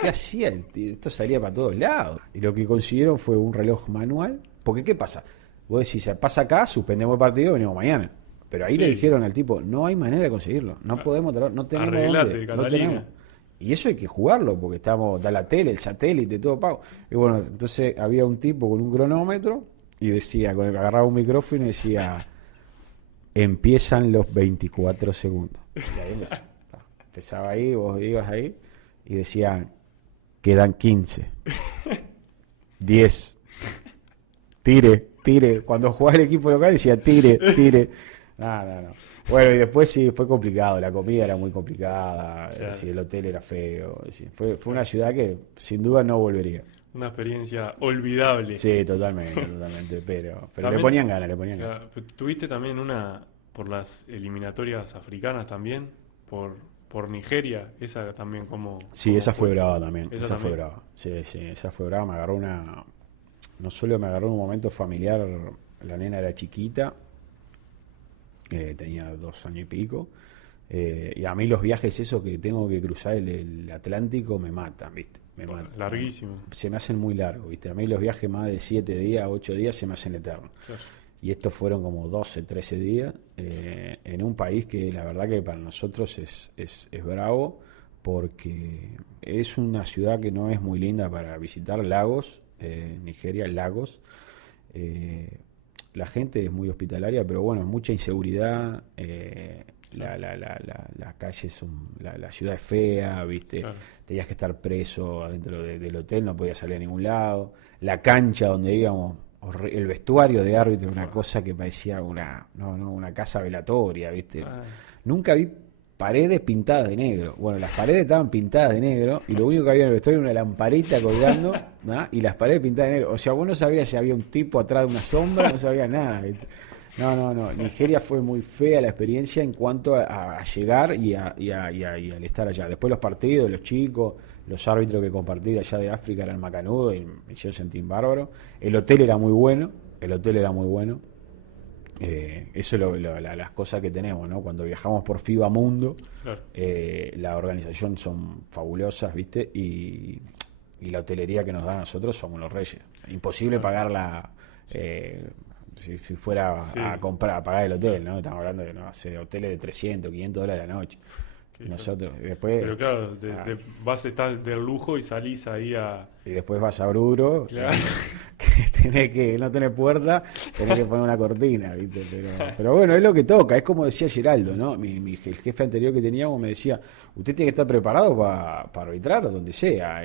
¿qué hacía? Esto salía para todos lados. Y lo que consiguieron fue un reloj manual, porque ¿qué pasa? Vos decís, se pasa acá, suspendemos el partido, venimos mañana. Pero ahí Sí. le dijeron al tipo, no hay manera de conseguirlo, no podemos, no tenemos Arreglate, dónde, no Catalina. tenemos. Y eso hay que jugarlo, porque da la tele, el satélite, todo pago. Y bueno, entonces había un tipo con un cronómetro y decía, agarraba un micrófono y decía, empiezan los 24 segundos. Y ahí empezaba ahí, vos ibas ahí y decían, quedan 15, 10, tire. Cuando jugaba el equipo local decía, tire. No. Bueno, y después sí, fue complicado, la comida era muy complicada, Claro. el hotel era feo, fue una ciudad que sin duda no volvería. Una experiencia olvidable. Sí, totalmente, pero También- le ponían ganas. Claro, ¿tuviste también una por las eliminatorias africanas también? Por Nigeria, esa también como... Sí, esa fue brava también, ¿Esa esa fue también? brava. Sí, esa fue brava, no solo me agarró en un momento familiar, la nena era chiquita, tenía 2 años y pico, y a mí los viajes esos que tengo que cruzar el Atlántico me matan, ¿viste? Me matan. Larguísimo. Se me hacen muy largos, ¿viste? A mí los viajes más de 7 días, 8 días se me hacen eternos. Claro. Y estos fueron como 12, 13 días en un país que la verdad que para nosotros es bravo, porque es una ciudad que no es muy linda para visitar. Lagos, Nigeria, Lagos. La gente es muy hospitalaria, pero bueno, mucha inseguridad. Las calles son. La ciudad es fea, ¿viste? Claro. Tenías que estar preso adentro del hotel, no podías salir a ningún lado. La cancha donde íbamos, el vestuario de árbitro, una cosa que parecía una casa velatoria, ¿viste? Ah, Nunca vi paredes pintadas de negro. Bueno, las paredes estaban pintadas de negro y lo único que había en el vestuario era una lamparita colgando, ¿no? Y las paredes pintadas de negro. O sea, vos no sabías si había un tipo atrás de una sombra, no sabías nada. No. Nigeria fue muy fea la experiencia en cuanto a llegar y al estar allá. Después los partidos, los chicos, los árbitros que compartí de allá de África eran macanudos y yo sentí bárbaro. El hotel era muy bueno. Eso es las cosas que tenemos, ¿no? Cuando viajamos por FIBA Mundo, claro. La organización son fabulosas, ¿viste? Y la hotelería que nos da a nosotros somos los reyes. Imposible pagarla si fuera a pagar el hotel, ¿no? Estamos hablando de hoteles de $300, $500 la noche. Nosotros, después, pero claro, vas a estar del lujo y salís ahí y después vas a Bruro, claro. que no tenés puerta, tenés que poner una cortina, ¿viste? Pero bueno, es lo que toca, es como decía Geraldo, ¿no? El jefe anterior que teníamos me decía, usted tiene que estar preparado para arbitrar donde sea,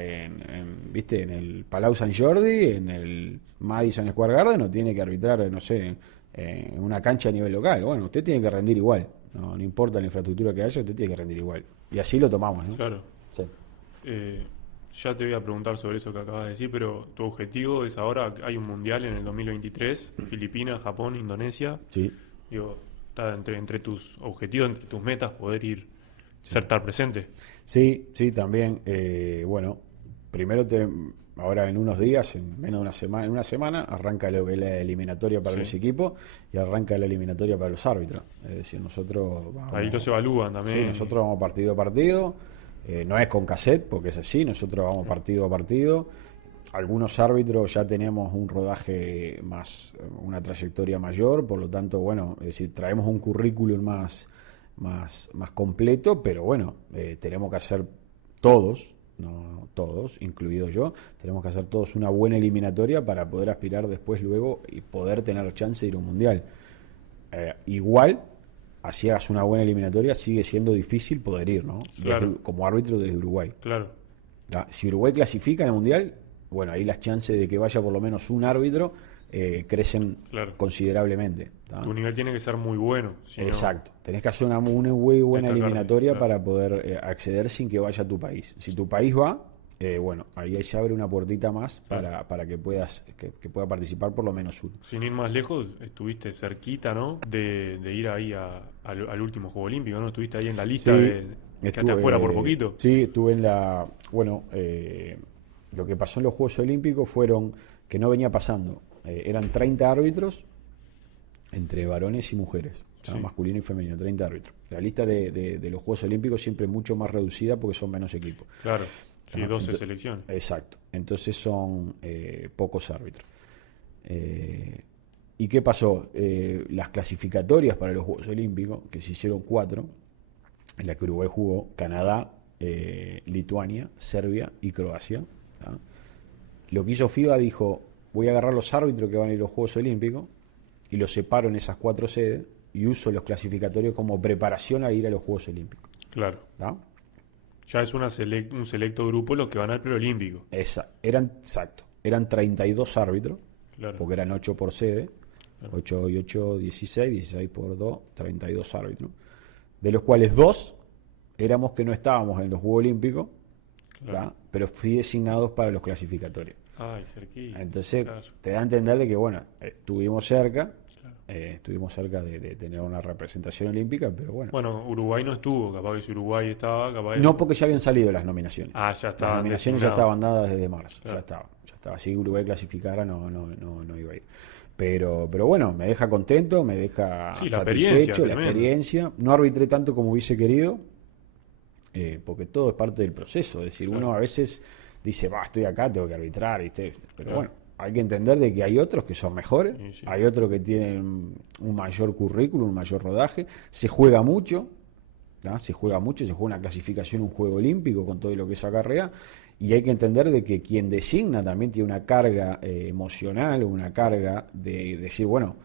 ¿viste? En el Palau Sant Jordi, en el Madison Square Garden, o tiene que arbitrar, no sé, en una cancha a nivel local. Bueno, usted tiene que rendir igual. No importa la infraestructura que haya, usted tiene que rendir igual. Y así lo tomamos, ¿no? Claro. Sí. Ya te voy a preguntar sobre eso que acabas de decir, pero tu objetivo es ahora, hay un mundial en el 2023, Filipinas, Japón, Indonesia. Sí. Digo, está entre tus objetivos, entre tus metas, poder estar presente. Sí, también. Bueno, primero ahora en unos días, en menos de una semana, arranca la eliminatoria para los equipos y arranca la eliminatoria para los árbitros. Es decir, nosotros vamos, ahí los evalúan también. Sí, nosotros vamos partido a partido. No es con cassette, porque es así, nosotros vamos partido a partido. Algunos árbitros ya tenemos un rodaje más, una trayectoria mayor, por lo tanto, bueno, es decir, traemos un currículum más completo, pero bueno, tenemos que hacer todos, no todos, incluido yo, tenemos que hacer todos una buena eliminatoria para poder aspirar después luego y poder tener chance de ir a un mundial. Igual, así hagas una buena eliminatoria, sigue siendo difícil poder ir, ¿no? Claro. Como árbitro desde Uruguay. Claro. Si Uruguay clasifica en el mundial, bueno, ahí las chances de que vaya por lo menos un árbitro crecen considerablemente. Tu nivel tiene que ser muy bueno. Exacto. Tenés que hacer una muy buena eliminatoria para poder acceder sin que vaya a tu país. Si tu país va, bueno, ahí se abre una puertita más para que puedas que pueda participar por lo menos uno. Sin ir más lejos, estuviste cerquita, ¿no? De ir ahí al último Juego Olímpico, ¿no? Estuviste ahí en la lista quedaste afuera por poquito. Sí, estuve en la... Bueno, lo que pasó en los Juegos Olímpicos fueron que no venía pasando. Eran 30 árbitros entre varones y mujeres, masculino y femenino, 30 árbitros. La lista de los Juegos Olímpicos siempre es mucho más reducida porque son menos equipos. Claro, sí, 12 selecciones. Exacto, entonces son pocos árbitros. ¿Y qué pasó? Las clasificatorias para los Juegos Olímpicos, que se hicieron 4, en la que Uruguay jugó Canadá, Lituania, Serbia y Croacia. ¿tá? Lo que hizo FIBA dijo, voy a agarrar los árbitros que van a ir a los Juegos Olímpicos y los separo en esas 4 sedes y uso los clasificatorios como preparación a ir a los Juegos Olímpicos. Claro. ¿tá? Ya es un selecto grupo los que van al preolímpico. Eran 32 árbitros, claro. Porque eran 8 por sede, claro. 8 y 8, 16, 16 por 2, 32 árbitros. De los cuales 2 éramos que no estábamos en los Juegos Olímpicos, claro. Pero fui designados para los clasificatorios. Ay, cerquita. Entonces, claro. Te da a entender de que, bueno, estuvimos cerca de tener una representación olímpica, pero bueno. Bueno, Uruguay no estuvo, capaz que si Uruguay estaba, capaz... No, porque ya habían salido las nominaciones. Ya estaban. Las nominaciones ya estaban dadas desde marzo, claro. ya estaba. Si Uruguay clasificara, no iba a ir. Pero bueno, me deja contento, me deja satisfecho, la experiencia. No arbitré tanto como hubiese querido, porque todo es parte del proceso. Es decir, claro. Uno a veces dice, estoy acá, tengo que arbitrar, ¿viste? Pero claro. Bueno, hay que entender de que hay otros que son mejores, sí. Hay otros que tienen un mayor currículum, un mayor rodaje, se juega mucho, se juega una clasificación, un juego olímpico con todo lo que se acarrea, y hay que entender de que quien designa también tiene una carga emocional, una carga de decir, bueno,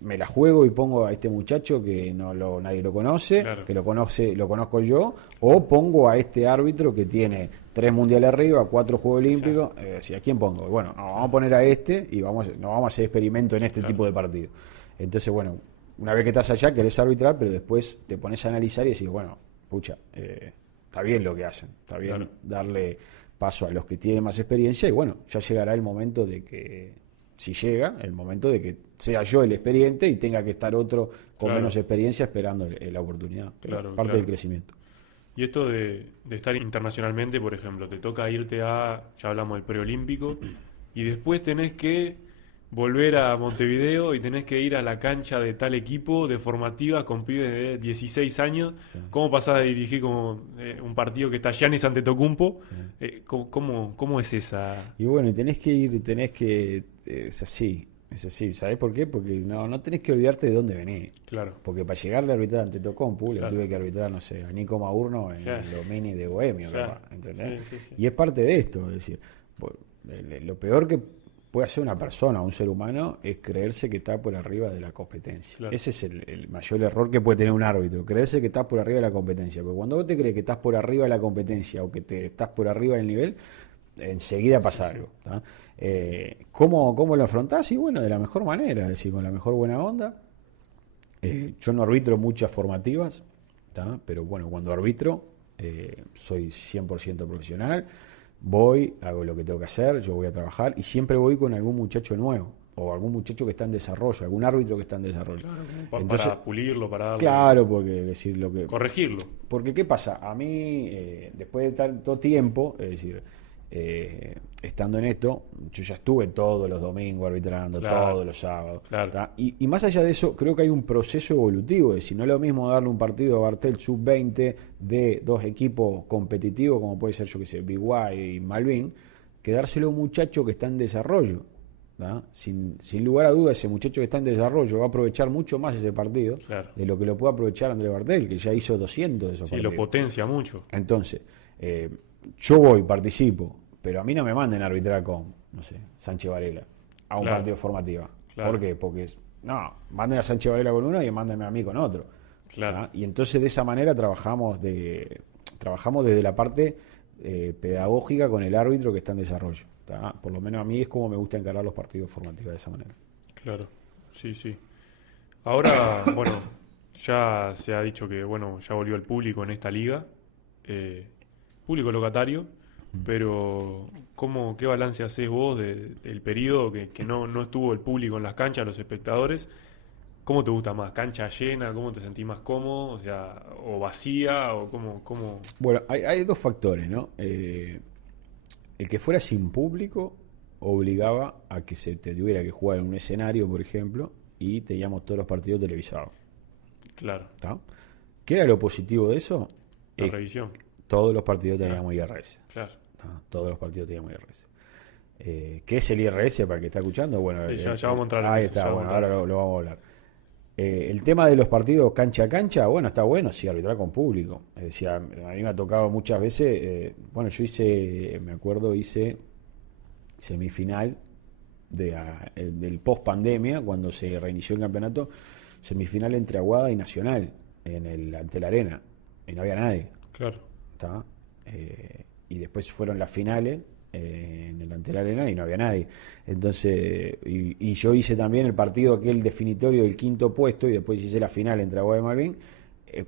me la juego y pongo a este muchacho que nadie lo conoce, claro. Que lo conozco yo, o pongo a este árbitro que tiene 3 mundiales arriba, 4 Juegos Olímpicos, claro. ¿A quién pongo? Bueno, vamos a poner a este y no vamos a hacer experimento en este claro. Tipo de partido. Entonces, bueno, una vez que estás allá querés arbitrar, pero después te pones a analizar y decís, bueno, pucha, está bien lo que hacen, está bien Claro. darle paso a los que tienen más experiencia y bueno, ya llegará el momento de que, si llega, el momento de que sea yo el experiente y tenga que estar otro con Claro. menos experiencia esperando la oportunidad. Pero Claro, parte claro. del crecimiento. Y esto de estar internacionalmente, por ejemplo, te toca irte a, ya hablamos del preolímpico, y después tenés que volver a Montevideo y tenés que ir a la cancha de tal equipo de formativas con pibes de 16 años. Sí. ¿Cómo pasás a dirigir como un partido que está Giannis Antetokounmpo? Sí. ¿Cómo es esa? Y bueno, y tenés que ir, es así, ¿sabés por qué? Porque no tenés que olvidarte de dónde venís. Claro, Porque para llegarle a arbitrar ante Tocompu, le claro. tuve que arbitrar, no sé, a Nico Maurno en Claro. los mini de Bohemio, Claro. capaz, ¿entendés? Sí, sí, sí. Y es parte de esto, es decir, lo peor que puede hacer una persona, un ser humano, es creerse que está por arriba de la competencia. Claro. Ese es el mayor error que puede tener un árbitro, creerse que estás por arriba de la competencia. Porque cuando vos te crees que estás por arriba de la competencia o que estás por arriba del nivel, enseguida pasa algo. ¿Tá? ¿Cómo lo afrontás? Y bueno, de la mejor manera, es decir, con la mejor buena onda. Yo no arbitro muchas formativas, ¿tá? Pero bueno, cuando arbitro soy 100% profesional, voy, hago lo que tengo que hacer, yo voy a trabajar y siempre voy con algún muchacho nuevo o algún muchacho que está en desarrollo, algún árbitro que está en desarrollo. Claro, como Entonces, para pulirlo, para darle, claro, porque decir lo que corregirlo. porque ¿qué pasa? A mí, después de tanto tiempo, es decir, estando en esto, yo ya estuve todos los domingos arbitrando, Claro, todos los sábados. claro. ¿tá? Y más allá de eso, creo que hay un proceso evolutivo. Es decir, no es lo mismo darle un partido a Bartel sub-20 de dos equipos competitivos, como puede ser, yo que sé, Biguay y Malvin, que dárselo a un muchacho que está en desarrollo. ¿tá? Sin lugar a dudas, ese muchacho que está en desarrollo va a aprovechar mucho más ese partido Claro. de lo que lo puede aprovechar Andrés Bartel, que ya hizo 200 de esos Sí, partidos. lo potencia mucho. Entonces, yo voy, participo, pero a mí no me manden a arbitrar con, no sé, Sánchez Varela a un Claro. partido formativa. Claro. ¿Por qué? Porque, no, manden a Sánchez Varela con uno y mándenme a mí con otro. Claro. ¿tá? Y entonces de esa manera trabajamos desde la parte pedagógica con el árbitro que está en desarrollo. ¿tá? Por lo menos a mí es como me gusta encarar los partidos formativos de esa manera. Claro, sí, sí. Ahora, bueno, ya se ha dicho que, bueno, ya volvió el público en esta liga, público locatario, pero ¿qué balance haces vos del periodo que no estuvo el público en las canchas, los espectadores? ¿Cómo te gusta más? ¿Cancha llena? ¿Cómo te sentís más cómodo? O sea, ¿o vacía? ¿O cómo? Bueno, hay dos factores, ¿no? El que fuera sin público obligaba a que se te tuviera que jugar en un escenario, por ejemplo, y teníamos todos los partidos televisados. Claro, ¿tá? ¿Qué era lo positivo de eso? la revisión. Todos los partidos teníamos IRS. Claro. ¿tá? Todos los partidos teníamos IRS. ¿Qué es el IRS para el que está escuchando? Bueno, Sí, ya vamos a entrar en ahí eso, está, ya bueno, vamos a entrar ahora en lo vamos a hablar. El tema de los partidos cancha a cancha, bueno, está bueno, sí, arbitrar con público. Es decir, a mí me ha tocado muchas veces, bueno, yo hice semifinal del post pandemia, cuando se reinició el campeonato, semifinal entre Aguada y Nacional, ante la Arena, y no había nadie. Claro, ¿tá? Y después fueron las finales en el ante la Arena y no había nadie. Entonces, y yo hice también el partido aquel definitorio del quinto puesto y después hice la final entre Aguada y Malvin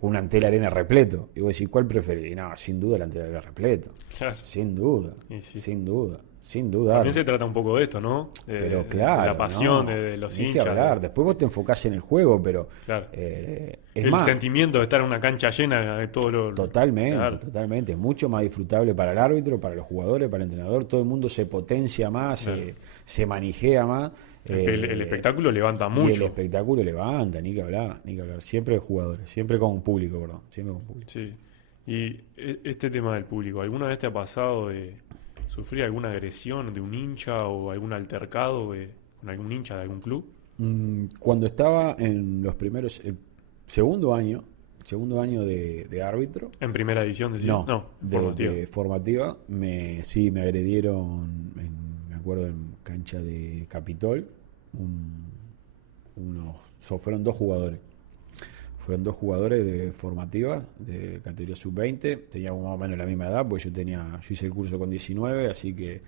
con un ante la Arena repleto. Y vos decís, ¿cuál preferís? Y no, sin duda el ante la Arena repleto. claro. Sin duda, Y sí. sin duda, sin duda. También se trata un poco de esto, ¿no? Pero De claro, la pasión no, de los ni hinchas. que hablar. Después vos te enfocás en el juego, pero Claro. es El más, sentimiento de estar en una cancha llena de todo lo... totalmente, Claro. totalmente. Es mucho más disfrutable para el árbitro, para los jugadores, para el entrenador. Todo el mundo se potencia más, Claro. se manijea más. El espectáculo levanta Y el mucho. espectáculo levanta, ni que hablar, ni que hablar. Siempre de jugadores, siempre con público, perdón. Siempre con público. Sí. Y este tema del público, ¿alguna vez te ha pasado de sufrir alguna agresión de un hincha o algún altercado con algún hincha de algún club? Cuando estaba en los primeros, el segundo año de árbitro, ¿En primera división? Decís? no, formativa. de formativa, sí, me agredieron, me acuerdo, en cancha de Capitol, fueron dos jugadores. Fueron dos jugadores de formativa, de categoría sub-20, teníamos más o menos la misma edad, porque yo hice el curso con 19, así que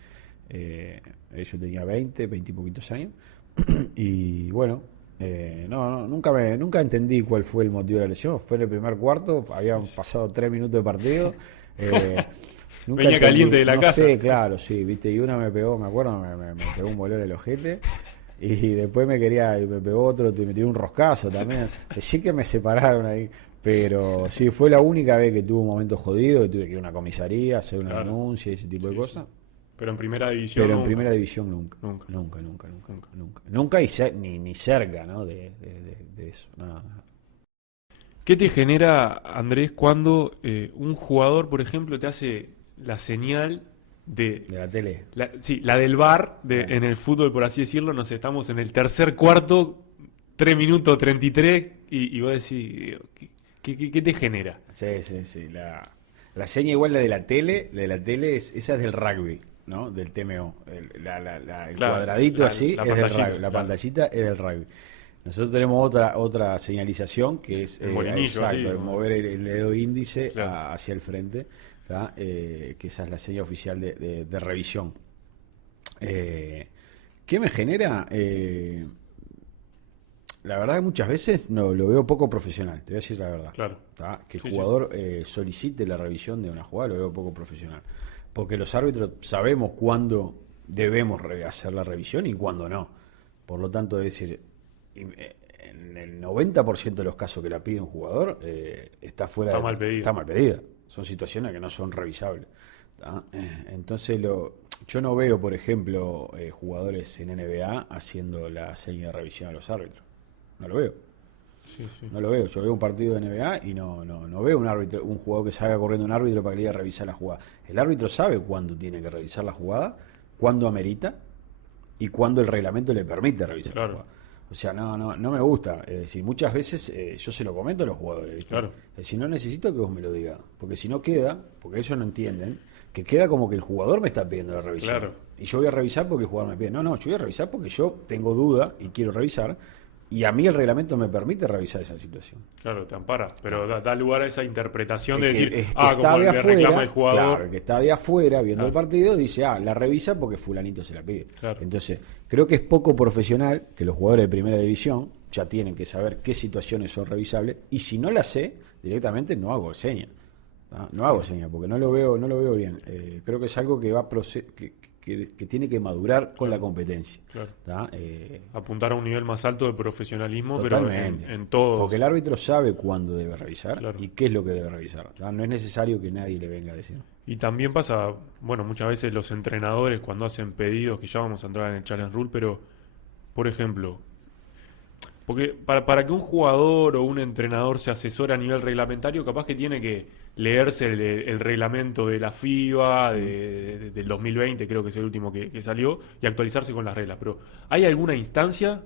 yo tenía 20 y poquitos años. Y bueno, Nunca entendí cuál fue el motivo de la lesión. Fue en el primer cuarto, habían pasado 3 minutos de partido. Venía caliente de la casa. Sí, claro, sí, viste, y una me pegó, me acuerdo, me pegó un bolón en el ojete. Y después me pegó otro, me tiró un roscazo también. Sí que me separaron ahí. Pero sí, fue la única vez que tuve un momento jodido, que tuve que ir a una comisaría, hacer una denuncia y ese tipo de cosas. Pero en primera división Pero en nunca. primera división nunca. Nunca y ni cerca, ¿no? de eso. Nada. ¿Qué te genera, Andrés, cuando un jugador, por ejemplo, te hace la señal De la tele. la del VAR en el fútbol, por así decirlo? Nos estamos en el tercer cuarto, 3 minutos 33, y vos decís, ¿qué te genera? Sí. La seña igual la de la tele, esa es del rugby, ¿no? Del TMO. El Claro, cuadradito así la es del pantallita, rugby. La claro. pantallita es del rugby. Nosotros tenemos otra señalización que es El molinillo, exacto, así, el como- mover el dedo índice Claro. hacia el frente, ¿tá? Que esa es la señal oficial de revisión. ¿Qué me genera? La verdad que muchas veces no lo veo poco profesional, te voy a decir la verdad. Claro. ¿Tá? Que el Sí, jugador solicite la revisión de una jugada, lo veo poco profesional. Porque los árbitros sabemos cuándo debemos hacer la revisión y cuándo no. Por lo tanto, es decir, en el 90% de los casos que la pide un jugador, está fuera Está mal pedida. Está mal pedida. Son situaciones que no son revisables. ¿Tá? Entonces, yo no veo, por ejemplo, jugadores en NBA haciendo la seña de revisión a los árbitros. No lo veo. Sí. No lo veo. Yo veo un partido de NBA y no veo un jugador que salga corriendo un árbitro para que le diga revisar la jugada. El árbitro sabe cuándo tiene que revisar la jugada, cuándo amerita y cuándo el reglamento le permite revisar Claro. la jugada. O sea, no me gusta. Es decir, muchas veces yo se lo comento a los jugadores. ¿Viste? Claro. Es decir, no necesito que vos me lo digas. Porque si no queda, porque ellos no entienden, que queda como que el jugador me está pidiendo la revisión. Claro. Y yo voy a revisar porque el jugador me pide. No, yo voy a revisar porque yo tengo duda y quiero revisar. Y a mí el reglamento me permite revisar esa situación. Claro, te ampara, pero da lugar a esa interpretación de El que- decir, el que como está de le reclama el jugador. claro, el que está de afuera viendo Claro. el partido dice, la revisa porque fulanito se la pide. Claro. Entonces, creo que es poco profesional que los jugadores de primera división ya tienen que saber qué situaciones son revisables y si no las sé, directamente no hago seña. ¿tá? No hago seña porque no lo veo bien. Creo que es algo que que tiene que madurar con la competencia. Claro. ¿tá? Apuntar a un nivel más alto de profesionalismo, Totalmente. pero en todos. Porque el árbitro sabe cuándo debe revisar Claro. y qué es lo que debe revisar. ¿tá? No es necesario que nadie le venga a decir. Y también pasa, bueno, muchas veces los entrenadores cuando hacen pedidos, que ya vamos a entrar en el Challenge Rule, pero, por ejemplo, porque para que un jugador o un entrenador se asesore a nivel reglamentario, capaz que tiene que leerse el reglamento de la FIBA del 2020, creo que es el último que salió, y actualizarse con las reglas. Pero, ¿hay alguna instancia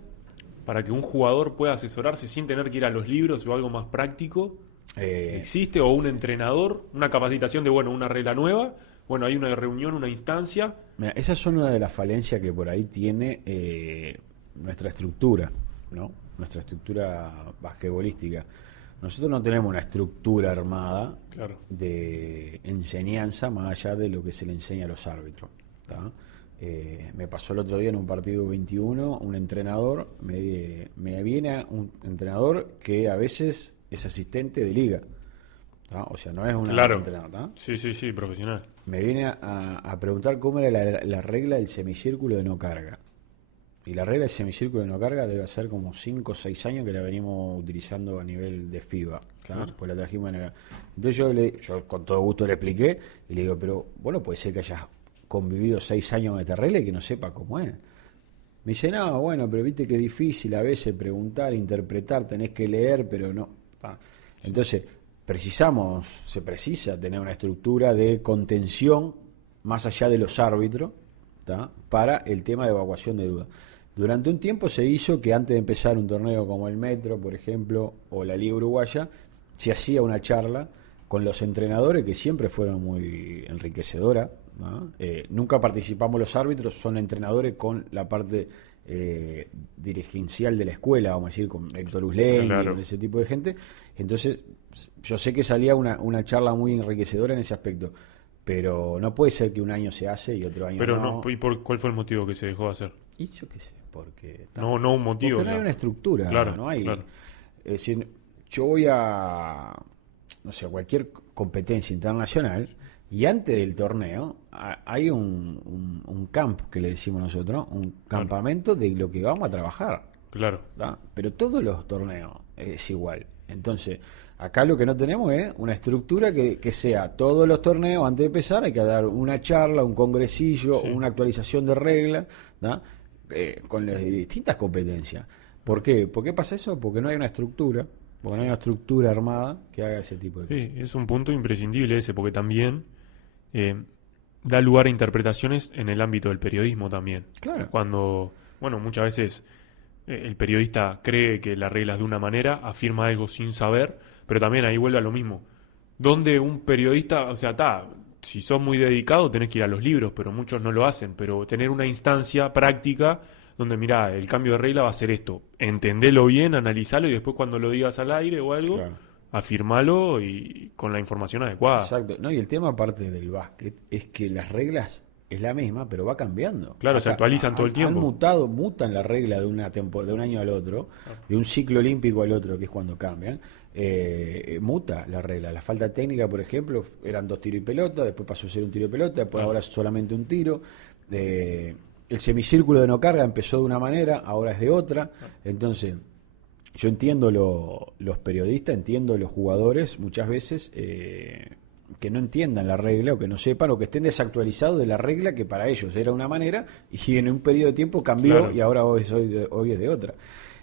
para que un jugador pueda asesorarse sin tener que ir a los libros o algo más práctico? ¿Existe? ¿O un entrenador? ¿Una capacitación de, bueno, una regla nueva? Bueno, hay una reunión, una instancia. Mira, esa es una de las falencias que por ahí tiene nuestra estructura, ¿no? Nuestra estructura basquetbolística. Nosotros no tenemos una estructura armada Claro. de enseñanza más allá de lo que se le enseña a los árbitros. ¿tá? Me pasó el otro día en un partido 21, un entrenador, me viene un entrenador que a veces es asistente de liga. ¿tá? O sea, no es un Claro. entrenador. ¿tá? Sí, profesional. Me viene a preguntar cómo era la regla del semicírculo de no carga. Y la regla del semicírculo de no carga debe ser como 5 o 6 años que la venimos utilizando a nivel de FIBA. ¿tá? Claro. Pues la trajimos en Entonces yo con todo gusto le expliqué y le digo, pero bueno, puede ser que hayas convivido 6 años con esta regla y que no sepa cómo es. Me dice, no, bueno, pero viste que es difícil a veces preguntar, interpretar, tenés que leer, pero no. ¿tá? Entonces, se precisa tener una estructura de contención más allá de los árbitros, ¿tá? Para el tema de evacuación de dudas. Durante un tiempo se hizo que antes de empezar un torneo como el Metro, por ejemplo, o la Liga Uruguaya, se hacía una charla con los entrenadores que siempre fueron muy enriquecedoras. ¿no? Nunca participamos los árbitros, son entrenadores con la parte dirigencial de la escuela, vamos a decir, con Héctor Usley, Claro. con ese tipo de gente. Entonces, yo sé que salía una charla muy enriquecedora en ese aspecto, pero no puede ser que un año se hace y otro año Pero no. ¿y cuál fue el motivo que se dejó de hacer? Y yo qué sé, porque... No un motivo. Porque no hay una estructura, claro, no hay... claro. Es decir, yo voy a, no sé, cualquier competencia internacional y antes del torneo hay un camp, que le decimos nosotros, un campamento de lo que vamos a trabajar. Claro. ¿Tá? Pero todos los torneos es igual. Entonces, acá lo que no tenemos es una estructura que sea todos los torneos, antes de empezar, hay que dar una charla, un congresillo, Sí. una actualización de reglas, ¿tá? Con las distintas competencias. ¿Por qué? ¿Por qué pasa eso? Porque no hay una estructura, porque no hay una estructura armada que haga ese tipo de cosas. Sí, es un punto imprescindible ese, porque también da lugar a interpretaciones en el ámbito del periodismo también. Claro. Cuando, bueno, muchas veces el periodista cree que la regla es de una manera, afirma algo sin saber, pero también ahí vuelve a lo mismo. Donde un periodista, o sea, si sos muy dedicado tenés que ir a los libros, pero muchos no lo hacen, pero tener una instancia práctica donde, mirá, el cambio de regla va a ser esto, entendelo bien, analizalo y después cuando lo digas al aire o algo, Claro. afirmalo y con la información adecuada. Exacto. No, y el tema aparte del básquet es que las reglas es la misma, pero va cambiando. Claro, se actualizan todo el tiempo. Mutan la regla de de un año al otro, de un ciclo olímpico al otro, que es cuando cambian. Muta la regla. La falta técnica, por ejemplo, eran 2 tiros y pelota, después pasó a ser un tiro y pelota, después ahora es solamente un tiro. El semicírculo de no carga empezó de una manera, ahora es de otra. Entonces, yo entiendo los periodistas, entiendo los jugadores muchas veces que no entiendan la regla o que no sepan o que estén desactualizados de la regla que para ellos era una manera y en un periodo de tiempo cambió. Claro. Y ahora hoy es de otra.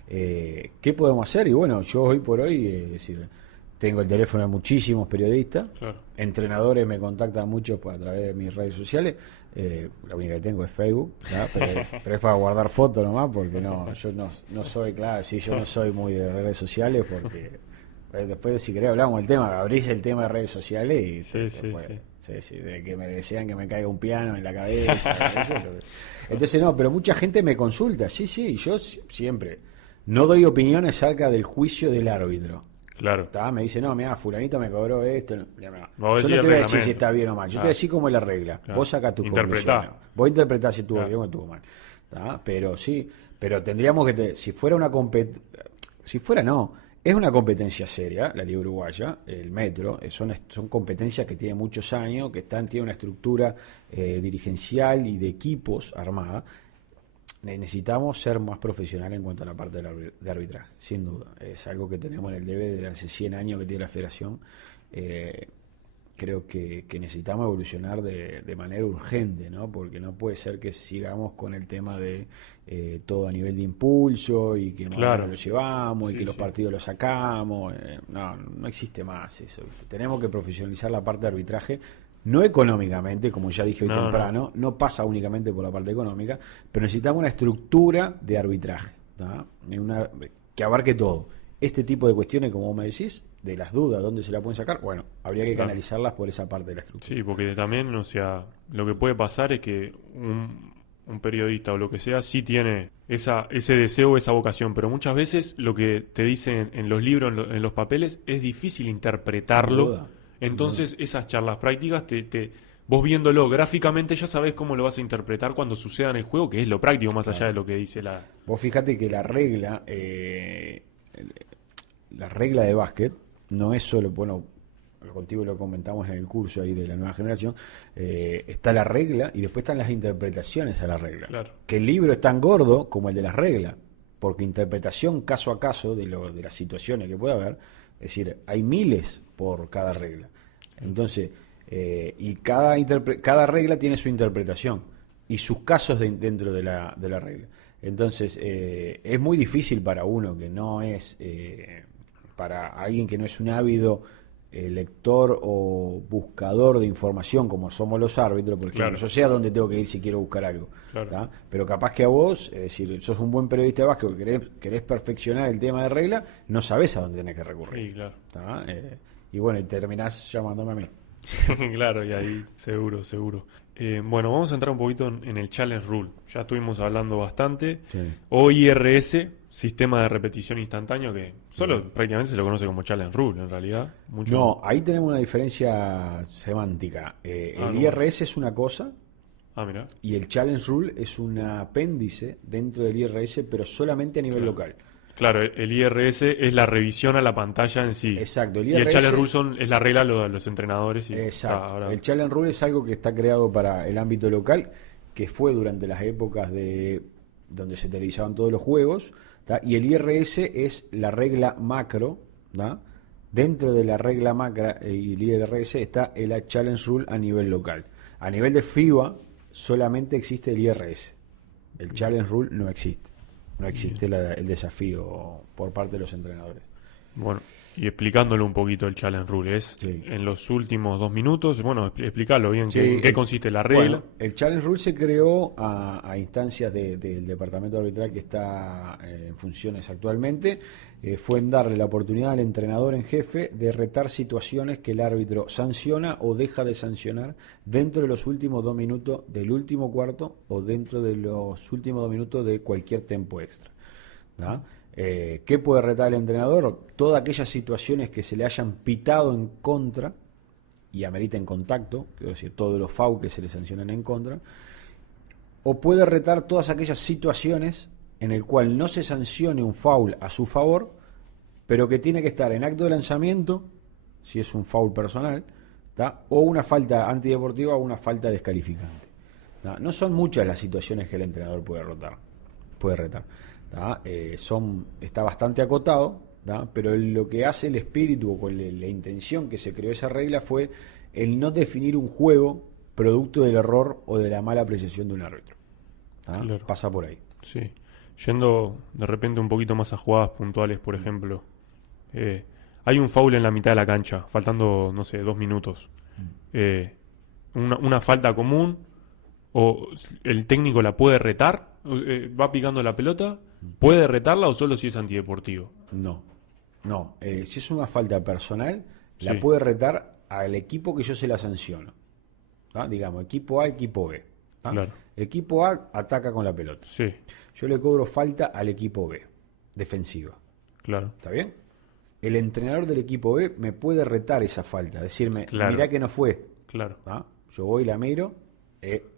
¿Qué podemos hacer? Y bueno, yo hoy por hoy, es decir, tengo el teléfono de muchísimos periodistas, claro. Entrenadores me contactan mucho a través de mis redes sociales. La única que tengo es Facebook, ¿no? pero es para guardar fotos nomás, porque yo no soy, claro, sí, yo no soy muy de redes sociales, porque después si querés hablamos del tema, abrís el tema de redes sociales y sí, de que me desean que me caiga un piano en la cabeza. Entonces pero mucha gente me consulta, sí, yo siempre no doy opiniones acerca del juicio del árbitro. Claro. Me dice, no, mira, fulanito me cobró esto. Yo no te voy a decir si está bien o mal. Yo te voy a decir cómo es la regla. Claro. Vos sacás tu conclusión. Vos interpretás si estuvo bien o estuvo mal. Pero sí, pero tendríamos que... Si fuera una es una competencia seria, la Liga Uruguaya, el Metro. Son competencias que tienen muchos años, que tienen una estructura dirigencial y de equipos armada. Necesitamos ser más profesionales en cuanto a la parte de arbitraje, sin duda. Es algo que tenemos en el debe desde hace 100 años que tiene la federación. Creo que necesitamos evolucionar de manera urgente, ¿no? Porque no puede ser que sigamos con el tema de todo a nivel de impulso y que claro. Lo llevamos y que los partidos los sacamos. No existe más eso. Tenemos que profesionalizar la parte de arbitraje. No económicamente, como ya dije hoy temprano, no pasa únicamente por la parte económica, pero necesitamos una estructura de arbitraje, que abarque todo. Este tipo de cuestiones, como vos me decís, de las dudas, ¿dónde se la pueden sacar? Bueno, habría que canalizarlas por esa parte de la estructura. Sí, porque también, o sea, lo que puede pasar es que un periodista o lo que sea sí tiene ese deseo, esa vocación, pero muchas veces lo que te dicen en los libros, en los papeles, es difícil interpretarlo. Entonces esas charlas prácticas vos viéndolo gráficamente ya sabés cómo lo vas a interpretar cuando suceda en el juego, que es lo práctico más allá de lo que dice la... Vos fíjate que la regla de básquet no es solo, bueno, contigo lo comentamos en el curso ahí de la nueva generación, está la regla y después están las interpretaciones a la regla. Claro. Que el libro es tan gordo como el de las reglas, porque interpretación caso a caso de las situaciones que puede haber, es decir, hay miles por cada regla. Entonces, y cada regla tiene su interpretación y sus casos dentro de la regla. Entonces, es muy difícil para uno que no es, para alguien que no es un ávido lector o buscador de información como somos los árbitros, por ejemplo, claro. Yo sé a dónde tengo que ir si quiero buscar algo, claro. Pero capaz que a vos, es decir, sos un buen periodista de básquet que querés perfeccionar el tema de regla, no sabés a dónde tenés que recurrir. Sí, claro. Y bueno, y terminás llamándome a mí. Claro, y ahí seguro. Bueno, vamos a entrar un poquito en el Challenge Rule. Ya estuvimos hablando bastante. Sí. O IRS, sistema de repetición instantáneo, que solo prácticamente se lo conoce como Challenge Rule, en realidad. No, ahí tenemos una diferencia semántica. El IRS es una cosa Ah, mira. Y el Challenge Rule es un apéndice dentro del IRS, pero solamente a nivel Claro. local. Claro, el IRS es la revisión a la pantalla en sí. Exacto, el Y el IRS, Challenge Rule es la regla a los entrenadores. Y exacto. ahora... El Challenge Rule es algo que está creado para el ámbito local, que fue durante las épocas de donde se televisaban todos los juegos, ¿tá? Y el IRS es la regla macro, ¿tá? Dentro de la regla macro y el IRS está el Challenge Rule a nivel local. A nivel de FIBA solamente existe el IRS. El Challenge Rule no existe. No existe el desafío por parte de los entrenadores. Bueno, y explicándolo un poquito el Challenge Rule, es Sí. en los últimos 2 minutos, bueno, explicarlo bien, Sí, en qué consiste la regla. Bueno, el Challenge Rule se creó a instancias del departamento arbitral que está en funciones actualmente. Fue en darle la oportunidad al entrenador en jefe de retar situaciones que el árbitro sanciona o deja de sancionar dentro de los últimos 2 minutos del último cuarto o dentro de los últimos 2 minutos de cualquier tiempo extra, ¿no? ¿Qué puede retar el entrenador? Todas aquellas situaciones que se le hayan pitado en contra y ameriten contacto, quiero decir, todos los FAU que se le sancionan en contra, o puede retar todas aquellas situaciones en el cual no se sancione un foul a su favor, pero que tiene que estar en acto de lanzamiento, si es un foul personal, ¿tá? O una falta antideportiva o una falta descalificante. ¿Tá? No son muchas las situaciones que el entrenador puede retar. ¿Tá? Está bastante acotado, ¿tá? Pero lo que hace el espíritu o con la intención que se creó esa regla fue el no definir un juego producto del error o de la mala apreciación de un árbitro. ¿Tá? Claro. Pasa por ahí. Sí. Yendo de repente un poquito más a jugadas puntuales, por ejemplo, hay un foul en la mitad de la cancha, faltando, no sé, 2 minutos. Una falta común, o el técnico la puede retar, va picando la pelota, puede retarla o solo si es antideportivo. No. Si es una falta personal, la Sí. puede retar al equipo que yo se la sanciono. ¿Tá? Digamos, equipo A, equipo B. ¿Tá? Claro. Equipo A ataca con la pelota. Sí, Yo le cobro falta al equipo B, defensiva. claro. ¿Está bien? El entrenador del equipo B me puede retar esa falta, decirme, Claro. mirá que no fue. Claro. ¿Tá? Yo voy y la miro,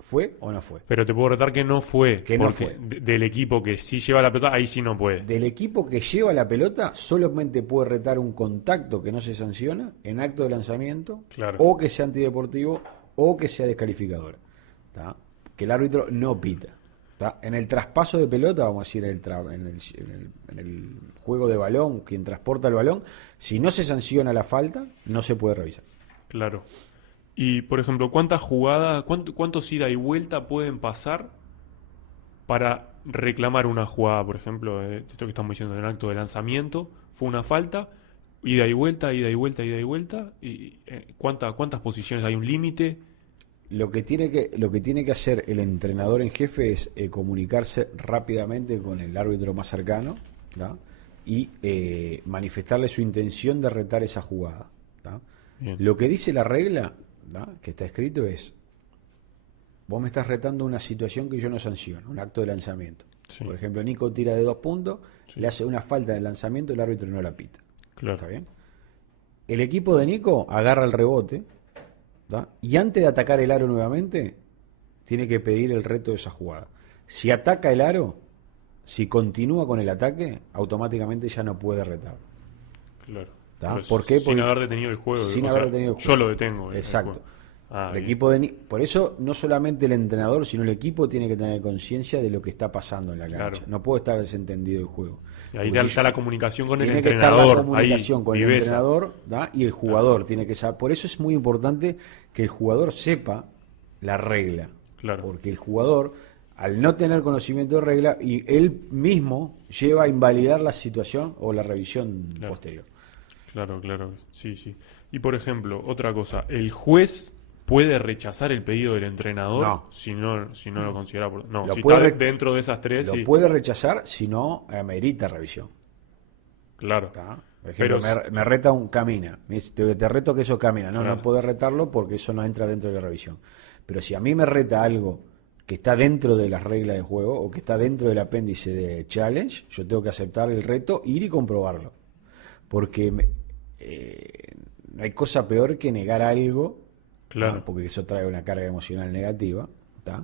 ¿fue o no fue? Pero te puedo retar que no fue. Que no porque fue. Del equipo que sí lleva la pelota, ahí sí no puede. Del equipo que lleva la pelota, solamente puede retar un contacto que no se sanciona en acto de lanzamiento, Claro. o que sea antideportivo, o que sea descalificador. ¿Tá? Que el árbitro no pita. ¿Tá? En el traspaso de pelota, vamos a decir, en el juego de balón, quien transporta el balón, si no se sanciona la falta, no se puede revisar. Claro. Y, por ejemplo, ¿cuántas jugadas, cuántos ida y vuelta pueden pasar para reclamar una jugada? Por ejemplo, esto que estamos diciendo en el acto de lanzamiento, fue una falta, ida y vuelta, ida y vuelta, ida y vuelta. Y, ¿cuántas posiciones? ¿Hay un límite? Lo que tiene que hacer el entrenador en jefe es comunicarse rápidamente con el árbitro más cercano, ¿tá? Y manifestarle su intención de retar esa jugada, ¿tá? Bien. Lo que dice la regla, ¿tá? Que está escrito es: vos me estás retando una situación que yo no sanciono, un acto de lanzamiento. Sí. Por ejemplo, Nico tira de 2 puntos, Sí. le hace una falta de lanzamiento, el árbitro no la pita. Claro. ¿Está bien? El equipo de Nico agarra el rebote, ¿tá? Y antes de atacar el aro nuevamente, tiene que pedir el reto de esa jugada. Si ataca el aro, si continúa con el ataque, automáticamente ya no puede retar. Claro. ¿Tá? Pero ¿Por qué? sin Porque- haber detenido el juego. sin o haber sea, detenido el Yo juego. lo detengo. El Exacto. juego. Ah, El bien. equipo por eso no solamente el entrenador, sino el equipo tiene que tener conciencia de lo que está pasando en la cancha. Claro. No puede estar desentendido el juego. Y ahí Porque está la comunicación con el tiene que estar entrenador. la comunicación ahí, con el viveza. entrenador, ¿tá? Y el jugador tiene que saber. Por eso es muy importante que el jugador sepa la regla. Claro. Porque el jugador, al no tener conocimiento de regla, y él mismo lleva a invalidar la situación o la revisión Claro. posterior. Claro, claro. Sí, sí. Y por ejemplo, otra cosa. ¿El juez puede rechazar el pedido del entrenador No. si no lo considera? No, Lo si puede está re- dentro de esas tres, Lo sí. puede rechazar si no amerita revisión. Claro. ¿Tá? Por ejemplo, Pero me reta un camina. Me dice, te reto que eso camina. No, Claro. no puedo retarlo porque eso no entra dentro de la revisión. Pero si a mí me reta algo que está dentro de las reglas de juego o que está dentro del apéndice de challenge, yo tengo que aceptar el reto, ir y comprobarlo. Porque no hay cosa peor que negar algo, Claro. ¿no? Porque eso trae una carga emocional negativa. ¿tá?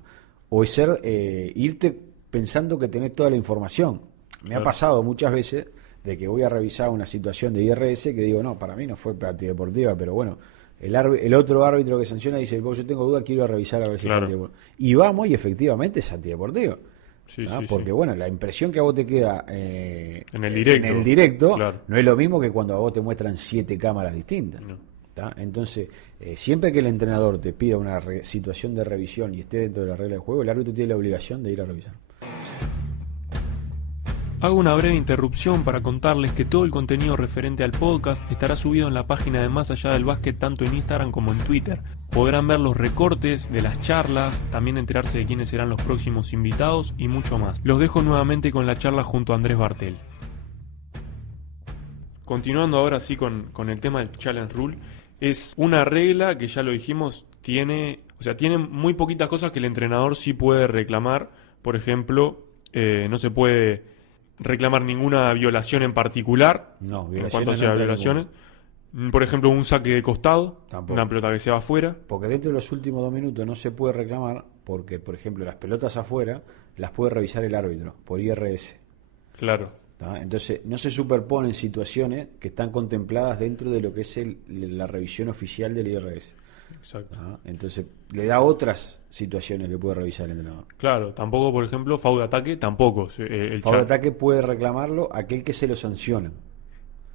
O irte pensando que tenés toda la información. Me ha pasado muchas veces de que voy a revisar una situación de IRS que digo, no, para mí no fue antideportiva, pero bueno, el otro árbitro que sanciona dice, yo tengo duda, quiero revisar a ver si fue antideportiva. Y vamos, y efectivamente es antideportivo. Porque bueno, la impresión que a vos te queda en el directo no es lo mismo que cuando a vos te muestran 7 cámaras distintas. No. Entonces, siempre que el entrenador te pida una situación de revisión y esté dentro de la regla de juego, el árbitro tiene la obligación de ir a revisar. Hago una breve interrupción para contarles que todo el contenido referente al podcast estará subido en la página de Más Allá del Básquet tanto en Instagram como en Twitter. Podrán ver los recortes de las charlas, también enterarse de quiénes serán los próximos invitados y mucho más. Los dejo nuevamente con la charla junto a Andrés Bartel. Continuando ahora sí con el tema del Challenge Rule, es una regla que ya lo dijimos, tiene muy poquitas cosas que el entrenador sí puede reclamar. Por ejemplo, no se puede reclamar ninguna violación en particular, en cuanto a violaciones. Por ejemplo, un saque de costado, tampoco. Una pelota que se va afuera. Porque dentro de los últimos 2 minutos no se puede reclamar porque, por ejemplo, las pelotas afuera las puede revisar el árbitro por IRS. Claro. Entonces, no se superponen situaciones que están contempladas dentro de lo que es la revisión oficial del IRS. Exacto. Entonces, le da otras situaciones que puede revisar el entrenador. Claro, tampoco, por ejemplo, foul de ataque, tampoco. El foul de ataque puede reclamarlo aquel que se lo sanciona.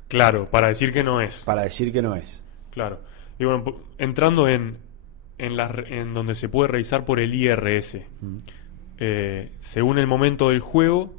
Claro, para decir que no es. Para decir que no es. Claro. Y bueno, entrando en donde se puede revisar por el IRS, según el momento del juego,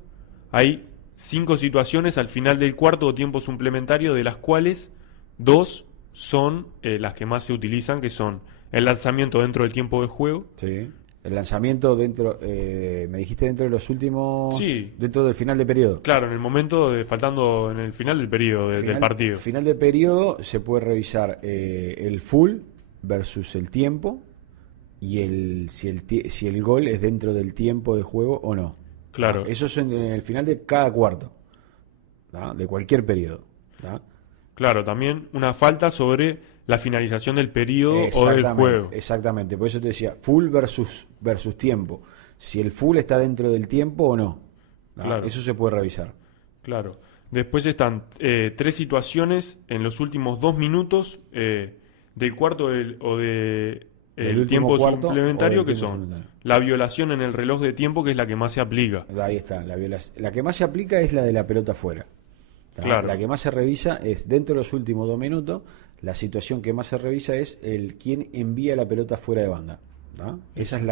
hay 5 situaciones al final del cuarto o tiempo suplementario, de las cuales 2 son las que más se utilizan, que son el lanzamiento dentro del tiempo de juego. Sí. El lanzamiento dentro, me dijiste dentro de los últimos... Sí. Dentro del final de periodo. Claro, en el momento faltando en el final del periodo del partido. Final de periodo se puede revisar el full versus el tiempo y si el gol es dentro del tiempo de juego o no. Claro. Eso es en el final de cada cuarto, de cualquier periodo. Claro, también una falta sobre la finalización del periodo o del juego. Exactamente, por eso te decía, full versus tiempo. Si el full está dentro del tiempo o no. Claro. Eso se puede revisar. Claro. Después están 3 situaciones en los últimos 2 minutos del cuarto o del tiempo suplementario, que son la violación en el reloj de tiempo, que es la que más se aplica. Ahí está, la que más se aplica es la de la pelota fuera. Claro. La que más se revisa es dentro de los últimos 2 minutos. La situación que más se revisa es quien envía la pelota fuera de banda. Esa es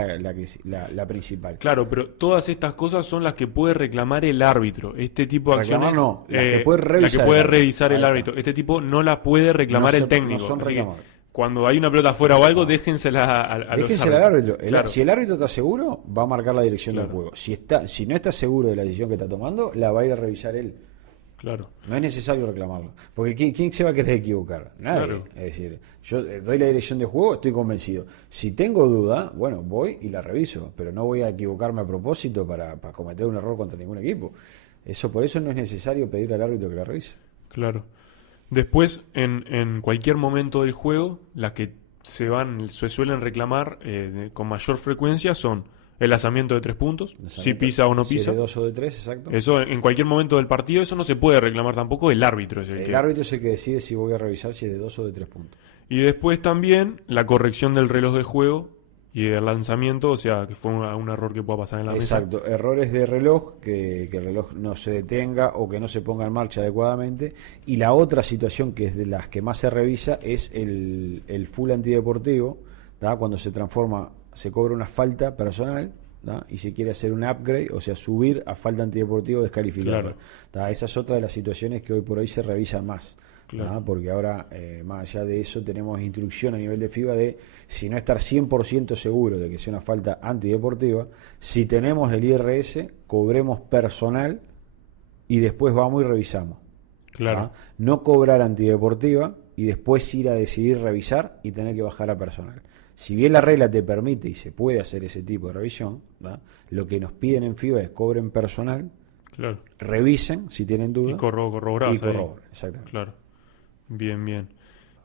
la principal. Claro, pero todas estas cosas son las que puede reclamar el árbitro. Este tipo de acciones, no, las que puede revisar el árbitro. Este tipo no la puede reclamar el técnico. No son reclamables. Cuando hay una pelota fuera o algo, déjensela a los árbitros. Al árbitro. Claro. Si el árbitro está seguro, va a marcar la dirección del juego. Si no está seguro de la decisión que está tomando, la va a ir a revisar él. Claro. No es necesario reclamarlo. Porque ¿quién se va a querer equivocar? Nadie. Claro. Es decir, yo doy la dirección de juego, estoy convencido. Si tengo duda, bueno, voy y la reviso. Pero no voy a equivocarme a propósito para cometer un error contra ningún equipo. Por eso no es necesario pedir al árbitro que la revise. Claro. Después, en cualquier momento del juego, las que se suelen reclamar con mayor frecuencia son el lanzamiento de 3 puntos, si pisa o no pisa. Si de 2 o de 3, exacto. Eso en cualquier momento del partido, eso no se puede reclamar tampoco, el árbitro es el árbitro es el que decide si voy a revisar si es de 2 o de 3 puntos. Y después también la corrección del reloj de juego y del lanzamiento, o sea, que fue un error que pueda pasar en la mesa. Exacto, errores de reloj, que el reloj no se detenga o que no se ponga en marcha adecuadamente. Y la otra situación, que es de las que más se revisa, es el full antideportivo, cuando se cobra una falta personal, y se quiere hacer un upgrade, o sea, subir a falta antideportivo descalificada. Claro. Esa es otra de las situaciones que hoy por hoy se revisan más. Claro. Porque ahora, más allá de eso, tenemos instrucción a nivel de FIBA de, si no estar 100% seguro de que sea una falta antideportiva, si tenemos el IRS, cobremos personal y después vamos y revisamos. Claro. No cobrar antideportiva y después ir a decidir revisar y tener que bajar a personal. Si bien la regla te permite y se puede hacer ese tipo de revisión, lo que nos piden en FIBA es cobren personal, claro, revisen si tienen dudas y corroborar. Exactamente. Claro. Bien.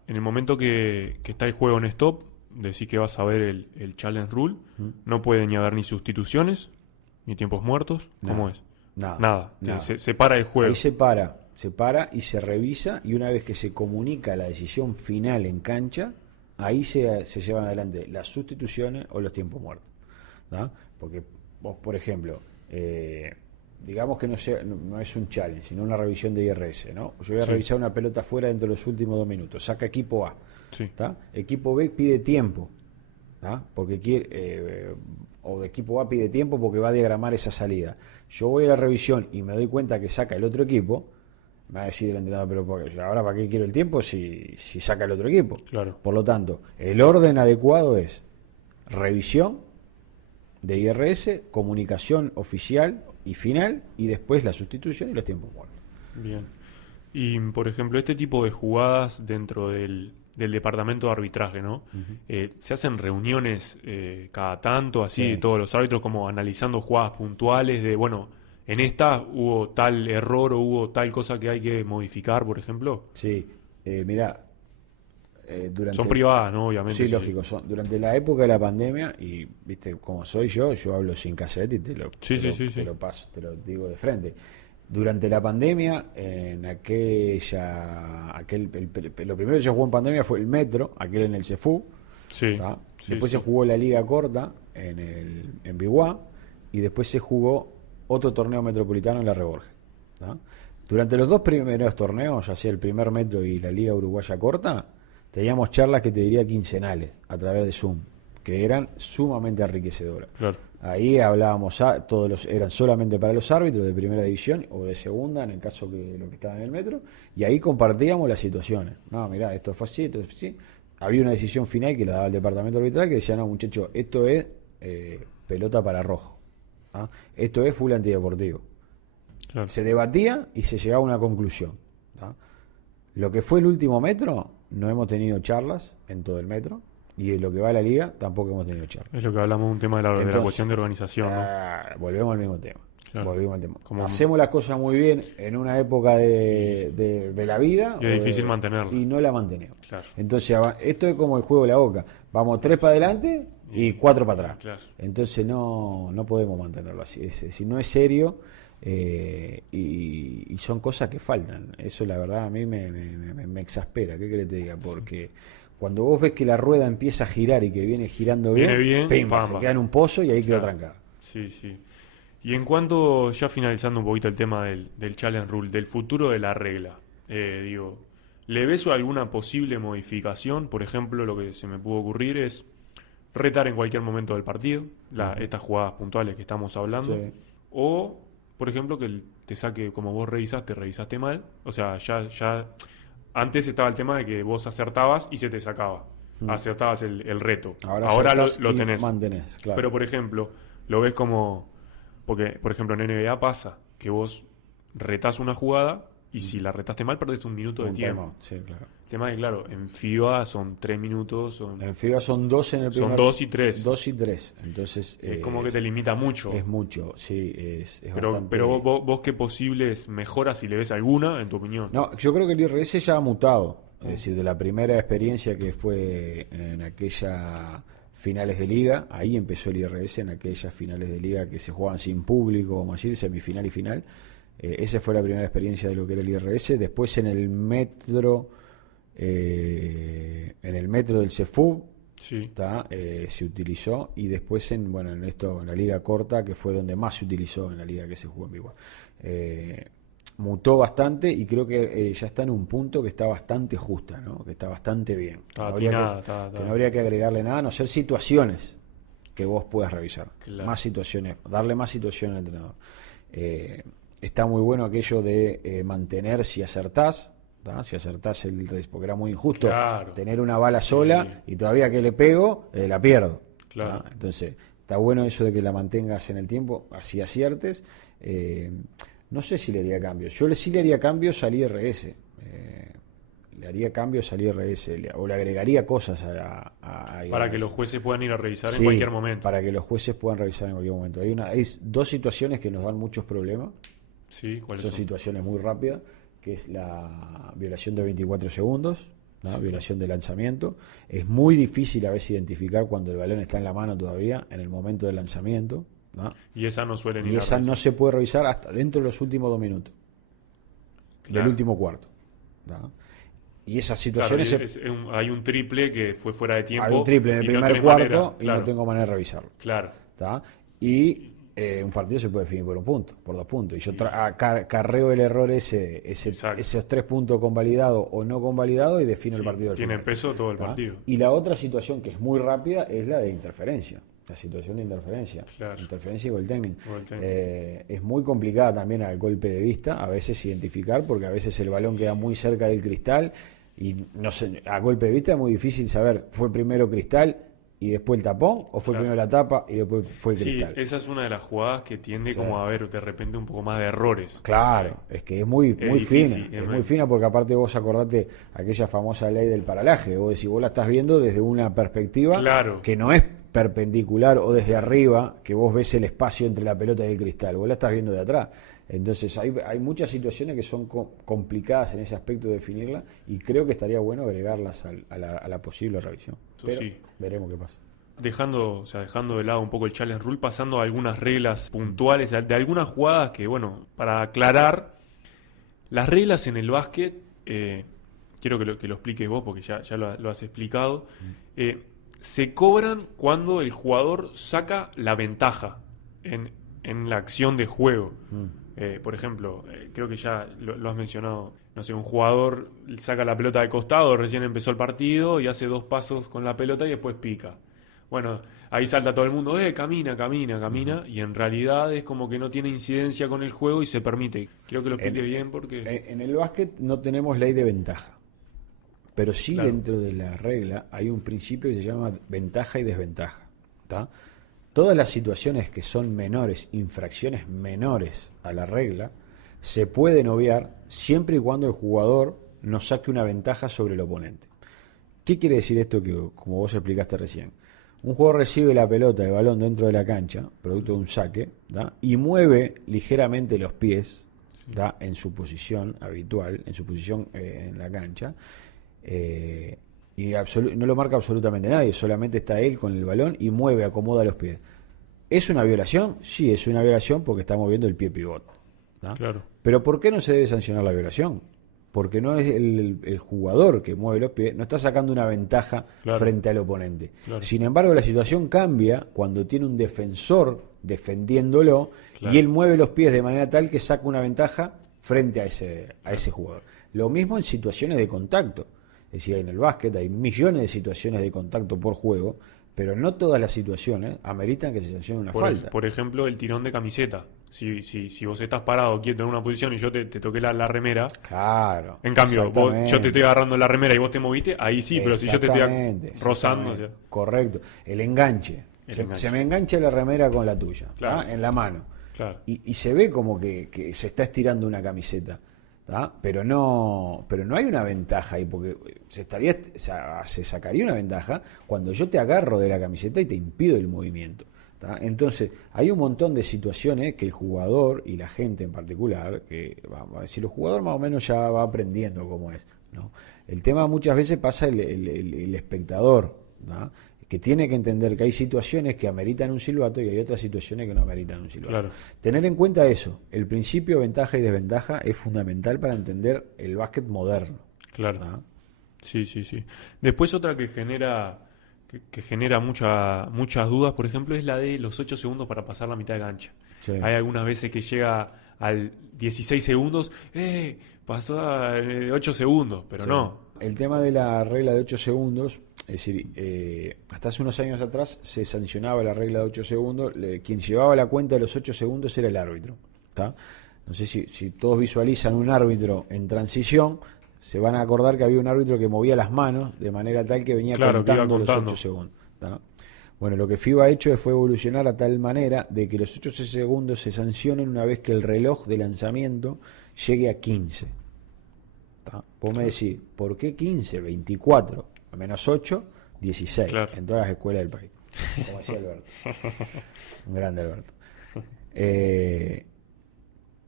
En el momento que está el juego en stop, decís que vas a ver el Challenge Rule, no puede ni haber ni sustituciones, ni tiempos muertos. ¿Cómo es? Nada. Se para el juego. Ahí se para y se revisa, y una vez que se comunica la decisión final en cancha, ahí se llevan adelante las sustituciones o los tiempos muertos, ¿no? Porque vos, por ejemplo, digamos que no es un challenge, sino una revisión de IRS, ¿no? Yo voy a revisar una pelota fuera dentro de los últimos 2 minutos, saca equipo A, ¿tá? Equipo B pide tiempo, ¿tá? Porque quiere, o de equipo A pide tiempo porque va a diagramar esa salida. Yo voy a la revisión y me doy cuenta que saca el otro equipo, me va a decir el entrenador, pero ahora ¿para qué quiero el tiempo si saca el otro equipo? Claro. Por lo tanto, el orden adecuado es revisión de IRS, comunicación oficial y final, y después la sustitución y los tiempos muertos. Bien. Y, por ejemplo, este tipo de jugadas dentro del departamento de arbitraje, ¿no? ¿Se hacen reuniones cada tanto, así, todos los árbitros, como analizando jugadas puntuales de, bueno, en esta hubo tal error o hubo tal cosa que hay que modificar, por ejemplo? Sí, mirá, son privadas, ¿no? Obviamente. Sí, lógico. Durante la época de la pandemia, y viste cómo soy yo hablo sin cassette y te lo paso, te lo digo de frente. Durante la pandemia, en lo primero que se jugó en pandemia fue el Metro, aquel en el CEFU. Después se jugó la Liga Corta en Biguá, y después se jugó otro torneo metropolitano en la Reborge. Durante los 2 primeros torneos, ya sea el primer Metro y la Liga Uruguaya Corta, teníamos charlas que te diría quincenales a través de Zoom, que eran sumamente enriquecedoras. Claro. Ahí hablábamos, eran solamente para los árbitros de primera división o de segunda, en el caso que lo que estaba en el Metro, y ahí compartíamos las situaciones. No, mirá, esto fue así, esto fue así. Había una decisión final que la daba el departamento arbitral que decía, no, muchachos, esto es pelota para rojo. Esto es full antideportivo. Claro. Se debatía y se llegaba a una conclusión. Lo que fue el último Metro, no hemos tenido charlas en todo el Metro, y en lo que va a la Liga tampoco hemos tenido charlas. Es lo que hablamos, un tema de la cuestión de organización, ¿no? Volvemos al mismo tema. Claro. Hacemos las cosas muy bien en una época de la vida, y es difícil mantenerla, y no la mantenemos. Claro. Entonces esto es como el juego de la Boca, vamos 3 para adelante y 4 para atrás. Claro. Entonces no podemos mantenerlo así. Es decir, no es serio, y son cosas que faltan. Eso la verdad a mí me exaspera. ¿Qué querés que te diga? Porque cuando vos ves que la rueda empieza a girar y que viene girando bien, se queda en un pozo y ahí quedó trancada. Sí. Y en cuanto, ya finalizando un poquito el tema del Challenge Rule, del futuro de la regla, ¿le ves alguna posible modificación? Por ejemplo, lo que se me pudo ocurrir es retar en cualquier momento del partido, estas jugadas puntuales que estamos hablando, o, por ejemplo, que te saque, como vos revisaste mal, o sea, ya antes estaba el tema de que vos acertabas y se te sacaba, acertabas el reto, ahora lo tenés, mantenés, claro. Pero, por ejemplo, lo ves como, porque, por ejemplo, en NBA pasa que vos retás una jugada y si la retaste mal perdés un minuto de tiempo. Sí, claro. El tema es que, claro, en FIBA son 3 minutos. En FIBA son 2 en el primer. Son 2 y 3. 2 y 3. Entonces es como que te limita mucho. Es mucho, sí. Es bastante... Pero vos ¿qué posibles mejoras, si le ves alguna, en tu opinión? No, yo creo que el IRS ya ha mutado. Es decir, de la primera experiencia que fue en aquella finales de liga, ahí empezó el IRS, en aquellas finales de liga que se jugaban sin público, vamos a decir, semifinal y final. Esa fue la primera experiencia de lo que era el IRS. Después en el metro del CEFU se utilizó, y después en la liga corta, que fue donde más se utilizó, en la liga que se jugó en Vigo. Mutó bastante y creo que ya está en un punto que está bastante justa, ¿no? Que está bastante bien. No habría que agregarle nada, a no ser situaciones que vos puedas revisar. Claro. Más situaciones, darle más situaciones al entrenador. Está muy bueno aquello de mantener si acertás, porque era muy injusto tener una bala sola y todavía que le pego, la pierdo. Claro. Entonces, está bueno eso de que la mantengas en el tiempo, así aciertes. No sé si le haría cambios. Yo sí le haría cambios al IRS. Le haría cambios al IRS, o le agregaría cosas a para que los jueces puedan ir a revisar en cualquier momento. Para que los jueces puedan revisar en cualquier momento. Hay 2 situaciones que nos dan muchos problemas. Sí, ¿cuáles son? Situaciones muy rápidas, que es la violación de 24 segundos, ¿no? Violación de lanzamiento. Es muy difícil a veces identificar cuando el balón está en la mano todavía, en el momento del lanzamiento, ¿no? Y esa no suele Y esa no se puede revisar hasta dentro de los últimos 2 minutos del último cuarto, ¿no? Y esas situaciones... Claro, hay un triple que fue fuera de tiempo. Hay un triple en el primer cuarto y no tengo manera de revisarlo. Claro. ¿Tá? Y un partido se puede definir por 1 punto, por 2 puntos. Y yo carreo el error esos 3 puntos convalidados o no convalidados y defino el partido del tiene final. peso todo el ¿Tá? partido. Y la otra situación que es muy rápida es la de interferencia. La situación de interferencia. Claro. Interferencia y goaltending. Es muy complicada también al golpe de vista, a veces identificar, porque a veces el balón queda muy cerca del cristal y no sé, a golpe de vista es muy difícil saber, ¿fue primero cristal y después el tapón o fue primero la tapa y después fue el cristal? Sí, esa es una de las jugadas que tiende como a haber de repente un poco más de errores. Claro, es que es muy difícil, fina, es muy fina porque aparte vos acordate aquella famosa ley del paralaje, vos decís, vos la estás viendo desde una perspectiva que no es perpendicular o desde arriba, que vos ves el espacio entre la pelota y el cristal, vos la estás viendo de atrás. Entonces hay muchas situaciones que son complicadas en ese aspecto de definirla y creo que estaría bueno agregarlas a la posible revisión. Pero veremos qué pasa. Dejando de lado un poco el challenge rule, pasando a algunas reglas puntuales, de algunas jugadas que, bueno, para aclarar, las reglas en el básquet, quiero que lo expliques vos porque ya lo has explicado, se cobran cuando el jugador saca la ventaja en la acción de juego. Por ejemplo, creo que ya lo has mencionado, no sé, un jugador saca la pelota de costado, recién empezó el partido y hace 2 pasos con la pelota y después pica. Bueno, ahí salta todo el mundo, camina, y en realidad es como que no tiene incidencia con el juego y se permite. Quiero que lo explique bien porque... En el básquet no tenemos ley de ventaja, pero sí dentro de la regla hay un principio que se llama ventaja y desventaja, ¿tá? Todas las situaciones que son menores, infracciones menores a la regla, se pueden obviar siempre y cuando el jugador no saque una ventaja sobre el oponente. ¿Qué quiere decir esto que, como vos explicaste recién? Un jugador recibe la pelota, el balón dentro de la cancha, producto de un saque, ¿tá? Y mueve ligeramente los pies, ¿tá? En su posición habitual, en su posición en la cancha, y no lo marca absolutamente nadie, solamente está él con el balón y mueve, acomoda los pies. ¿Es una violación? Sí, es una violación porque está moviendo el pie pivot, ¿no? Claro. Pero ¿por qué no se debe sancionar la violación? Porque no es el jugador que mueve los pies, no está sacando una ventaja frente al oponente. Claro. Sin embargo, la situación cambia cuando tiene un defensor defendiéndolo y él mueve los pies de manera tal que saca una ventaja frente a ese jugador. Lo mismo en situaciones de contacto. Es decir, en el básquet hay millones de situaciones de contacto por juego, pero no todas las situaciones ameritan que se sancione una falta. Por ejemplo, el tirón de camiseta. Si vos estás parado quieto en una posición y yo te toqué la remera, claro. En cambio, yo te estoy agarrando la remera y vos te moviste, ahí sí, pero si yo te estoy rozando... O sea, correcto. El enganche. Se me engancha la remera con la tuya, claro, en la mano. Claro. Y se ve como que se está estirando una camiseta. Pero no hay una ventaja ahí, porque se sacaría una ventaja cuando yo te agarro de la camiseta y te impido el movimiento, ¿tá? Entonces hay un montón de situaciones que el jugador y la gente en particular, que vamos a decir, el jugador más o menos ya va aprendiendo cómo es, ¿no? El tema muchas veces pasa el espectador, ¿no? Que tiene que entender que hay situaciones que ameritan un silbato y hay otras situaciones que no ameritan un silbato. Claro. Tener en cuenta eso, el principio ventaja y desventaja es fundamental para entender el básquet moderno. Claro. ¿No? Sí. Después otra que genera muchas dudas, por ejemplo, es la de los 8 segundos para pasar la mitad de cancha. Sí. Hay algunas veces que llega al 16 segundos, pasó a 8 segundos, pero no. El tema de la regla de 8 segundos, es decir, hasta hace unos años atrás se sancionaba la regla de 8 segundos, quien llevaba la cuenta de los 8 segundos era el árbitro, ¿tá? No sé si todos visualizan un árbitro en transición, se van a acordar que había un árbitro que movía las manos de manera tal que venía contando los 8 segundos, ¿tá? Bueno, lo que FIBA ha hecho fue evolucionar a tal manera de que los 8 segundos se sancionen una vez que el reloj de lanzamiento llegue a 15. ¿Tá? Vos me decís, ¿por qué 15? 24, a menos 8, 16, claro. En todas las escuelas del país, como decía Alberto. Un grande Alberto.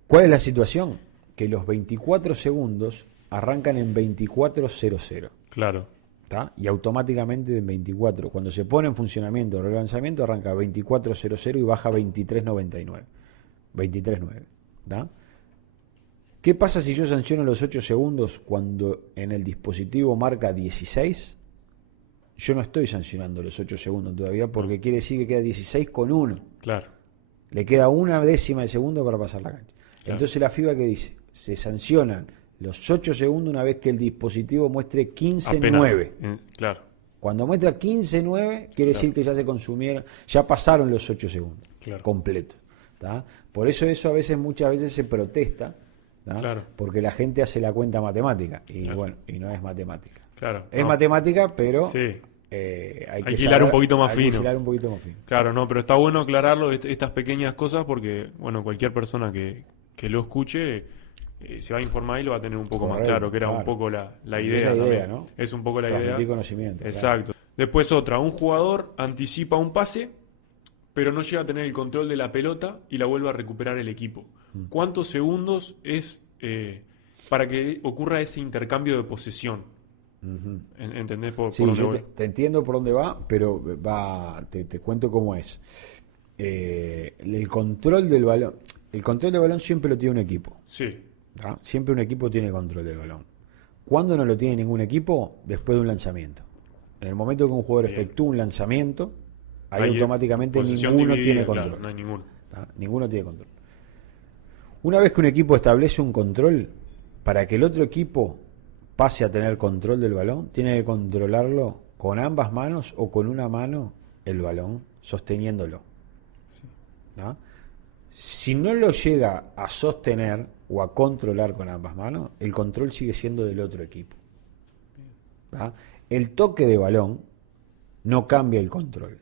¿Cuál es la situación? Que los 24 segundos arrancan en 24:00. Claro. ¿Tá? Y automáticamente en 24, cuando se pone en funcionamiento el relanzamiento, arranca 24.00 y baja 23.99. 23.9. ¿Tá? ¿Qué pasa si yo sanciono los 8 segundos cuando en el dispositivo marca 16? Yo no estoy sancionando los 8 segundos todavía porque quiere decir que queda 16 con 1. Claro. Le queda una décima de segundo para pasar la cancha. Claro. Entonces la FIBA que dice, se sancionan los 8 segundos una vez que el dispositivo muestre 15.9. Claro. Cuando muestra 15.9 quiere decir que ya se consumieron, ya pasaron los 8 segundos completos. ¿Tá? Por eso muchas veces se protesta, porque la gente hace la cuenta matemática y bueno, y no es matemática. Claro. Es matemática, pero sí. Hay que hilar un poquito más fino. Claro, no, pero está bueno aclararlo, estas pequeñas cosas, porque bueno, cualquier persona que lo escuche se va a informar y lo va a tener un poco más claro, que era un poco la idea. Es la idea, también. ¿no? Es un poco la Transmitir idea. Conocimiento. Exacto. Claro. Después otra, un jugador anticipa un pase, pero no llega a tener el control de la pelota y la vuelve a recuperar el equipo. ¿Cuántos segundos es para que ocurra ese intercambio de posesión? ¿Entendés por dónde voy? Te entiendo por dónde va, pero te cuento cómo es. El control del balón siempre lo tiene un equipo. Sí. ¿Ah? Siempre un equipo tiene control del balón. ¿Cuándo no lo tiene ningún equipo? Después de un lanzamiento. En el momento que un jugador efectúa un lanzamiento, ahí automáticamente ninguno tiene control. Claro, no hay ninguno. ¿Ah? Ninguno tiene control. Una vez que un equipo establece un control, para que el otro equipo pase a tener control del balón, tiene que controlarlo con ambas manos o con una mano el balón, sosteniéndolo. Sí. ¿Ah? Si no lo llega a sostener o a controlar con ambas manos, el control sigue siendo del otro equipo. ¿Ah? El toque de balón no cambia el control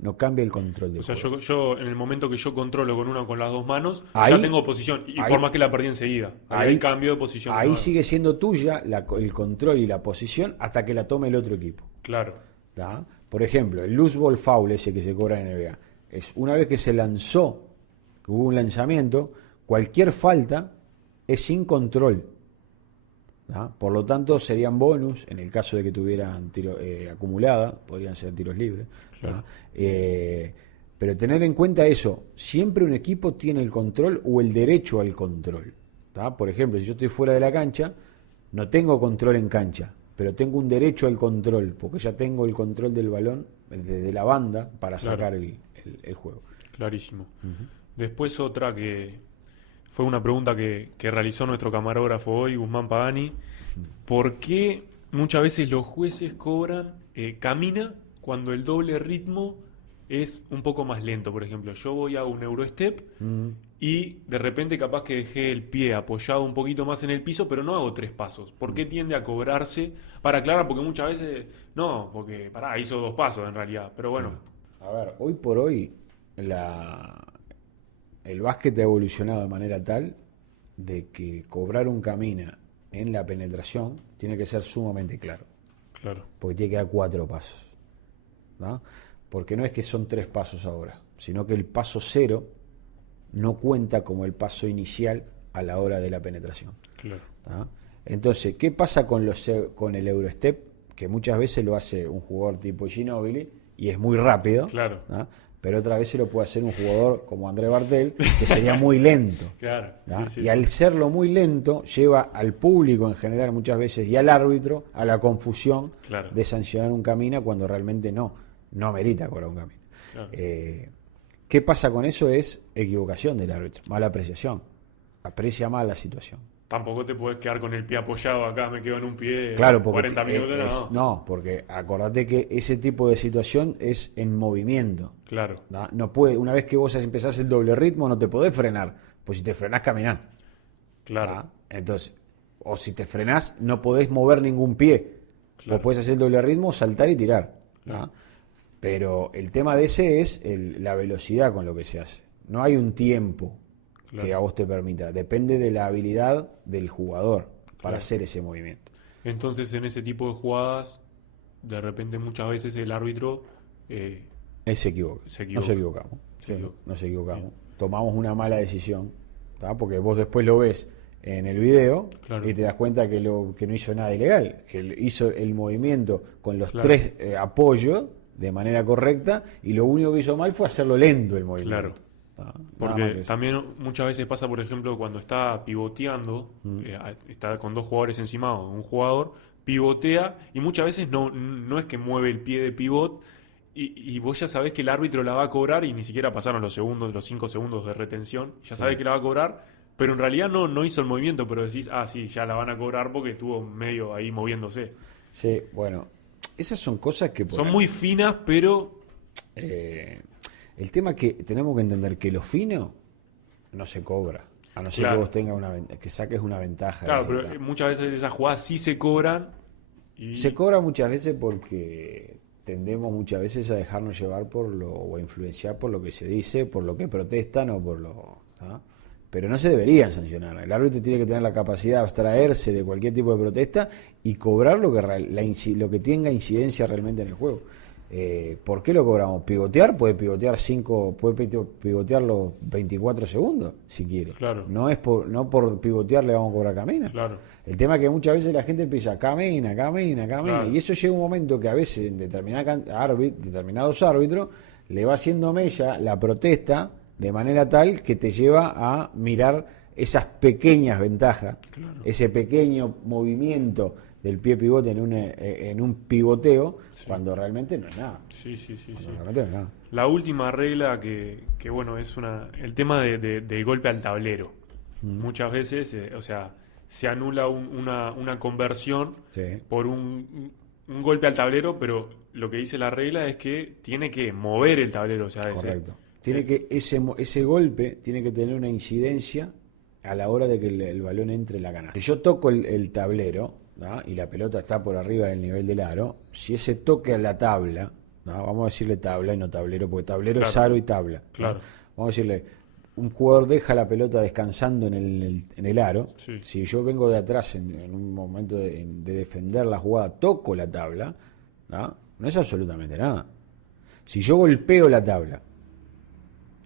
no cambia el control del juego. O sea, yo en el momento que yo controlo con una o con las dos manos, ahí, ya tengo posición, y por más que la perdí enseguida, ahí hay cambio de posición. Ahí sigue siendo tuya el control y la posición hasta que la tome el otro equipo. Claro. ¿Tá? Por ejemplo, el loose ball foul ese que se cobra en NBA, es una vez que se lanzó, que hubo un lanzamiento, cualquier falta es sin control. ¿Tá? Por lo tanto, serían bonus, en el caso de que tuvieran tiro acumulada, podrían ser tiros libres. Claro. Pero tener en cuenta eso, siempre un equipo tiene el control o el derecho al control. ¿Tá? Por ejemplo, si yo estoy fuera de la cancha, no tengo control en cancha, pero tengo un derecho al control, porque ya tengo el control del balón, de la banda, para sacar el juego. Clarísimo. Después otra que fue una pregunta que realizó nuestro camarógrafo hoy, Guzmán Pagani. ¿Por qué muchas veces los jueces cobran camina cuando el doble ritmo es un poco más lento? Por ejemplo, yo voy a un Eurostep y de repente capaz que dejé el pie apoyado un poquito más en el piso, pero no hago 3 pasos. ¿Por qué tiende a cobrarse? Para aclarar, porque muchas veces no, porque hizo 2 pasos en realidad, pero bueno. A ver, hoy por hoy el básquet ha evolucionado de manera tal de que cobrar un camina en la penetración tiene que ser sumamente claro. Claro. Porque tiene que dar 4 pasos. ¿No? Porque no es que son 3 pasos ahora, sino que el paso 0 no cuenta como el paso inicial a la hora de la penetración. Claro. ¿No? Entonces, ¿qué pasa con el Eurostep? Que muchas veces lo hace un jugador tipo Ginóbili y es muy rápido. Claro. ¿No? Pero otra vez se lo puede hacer un jugador como André Bartel, que sería muy lento. Claro. Sí, y al serlo muy lento, lleva al público en general muchas veces y al árbitro a la confusión de sancionar un camina cuando realmente no amerita cobrar un camino. Claro. ¿Qué pasa con eso? Es equivocación del árbitro, mala apreciación. Aprecia mal la situación. Tampoco te puedes quedar con el pie apoyado acá, me quedo en un pie 40 minutos. No, porque acordate que ese tipo de situación es en movimiento. Claro. No puede, una vez que vos empezás el doble ritmo, no te podés frenar. Pues si te frenás, caminás. Claro. Entonces, o si te frenás, no podés mover ningún pie. Claro. Vos podés hacer el doble ritmo, saltar y tirar. Claro. Pero el tema de ese es la velocidad con lo que se hace. No hay un tiempo que a vos te permita. Depende de la habilidad del jugador para hacer ese movimiento. Entonces, en ese tipo de jugadas, de repente muchas veces el árbitro se equivoca. Nos equivocamos. Tomamos una mala decisión, ¿tá? Porque vos después lo ves en el video, Claro. y te das cuenta que no hizo nada ilegal, que hizo el movimiento con los Claro. 3 apoyos de manera correcta, y lo único que hizo mal fue hacerlo lento el movimiento. Claro. Nada más Porque que eso. también muchas veces pasa, por ejemplo, cuando está pivoteando, está con dos jugadores encima, o un jugador pivotea y muchas veces no es que mueve el pie de pivot y vos ya sabés que el árbitro la va a cobrar y ni siquiera pasaron los 5 segundos de retención, ya sabés que la va a cobrar, pero en realidad no hizo el movimiento, pero decís, sí, ya la van a cobrar porque estuvo medio ahí moviéndose. Sí, bueno, esas son cosas que Son muy finas, pero el tema que tenemos que entender que lo fino no se cobra, a no ser Claro. que vos tengas que saques una ventaja. claro, de pero cierta- muchas veces esas jugadas sí se cobran y Se cobra muchas veces porque tendemos muchas veces a dejarnos llevar o a influenciar por lo que se dice, por lo que protestan o por lo... ¿ah? Pero no se deberían sancionar. El árbitro tiene que tener la capacidad de abstraerse de cualquier tipo de protesta y cobrar lo que tenga incidencia realmente en el juego. ¿Por qué lo cobramos? ¿Pivotear? Puede pivotear los 24 segundos, si quiere. Claro. No por pivotear le vamos a cobrar camina. Claro. El tema es que muchas veces la gente empieza camina, Claro. y eso llega un momento que a veces en determinados árbitros le va haciendo mella la protesta de manera tal que te lleva a mirar esas pequeñas ventajas, Claro. ese pequeño movimiento del pie pivote en un pivoteo, cuando realmente no es nada. Sí, sí, sí, sí. Cuando realmente no es nada. La última regla que bueno, es el tema del golpe al tablero. Muchas veces, o sea, se anula una conversión Sí. por un golpe al tablero, pero lo que dice la regla es que tiene que mover el tablero, o sea, Correcto. Tiene que ese golpe tiene que tener una incidencia a la hora de que el balón entre en la canasta. Si yo toco el tablero, ¿no? Y la pelota está por arriba del nivel del aro, si ese toque a la tabla, ¿no? Vamos a decirle tabla y no tablero, porque tablero es Claro. aro y tabla, ¿no? Claro. Vamos a decirle, un jugador deja la pelota descansando en el aro. Sí. Si yo vengo de atrás en un momento de defender la jugada, toco la tabla, no es absolutamente nada. Si yo golpeo la tabla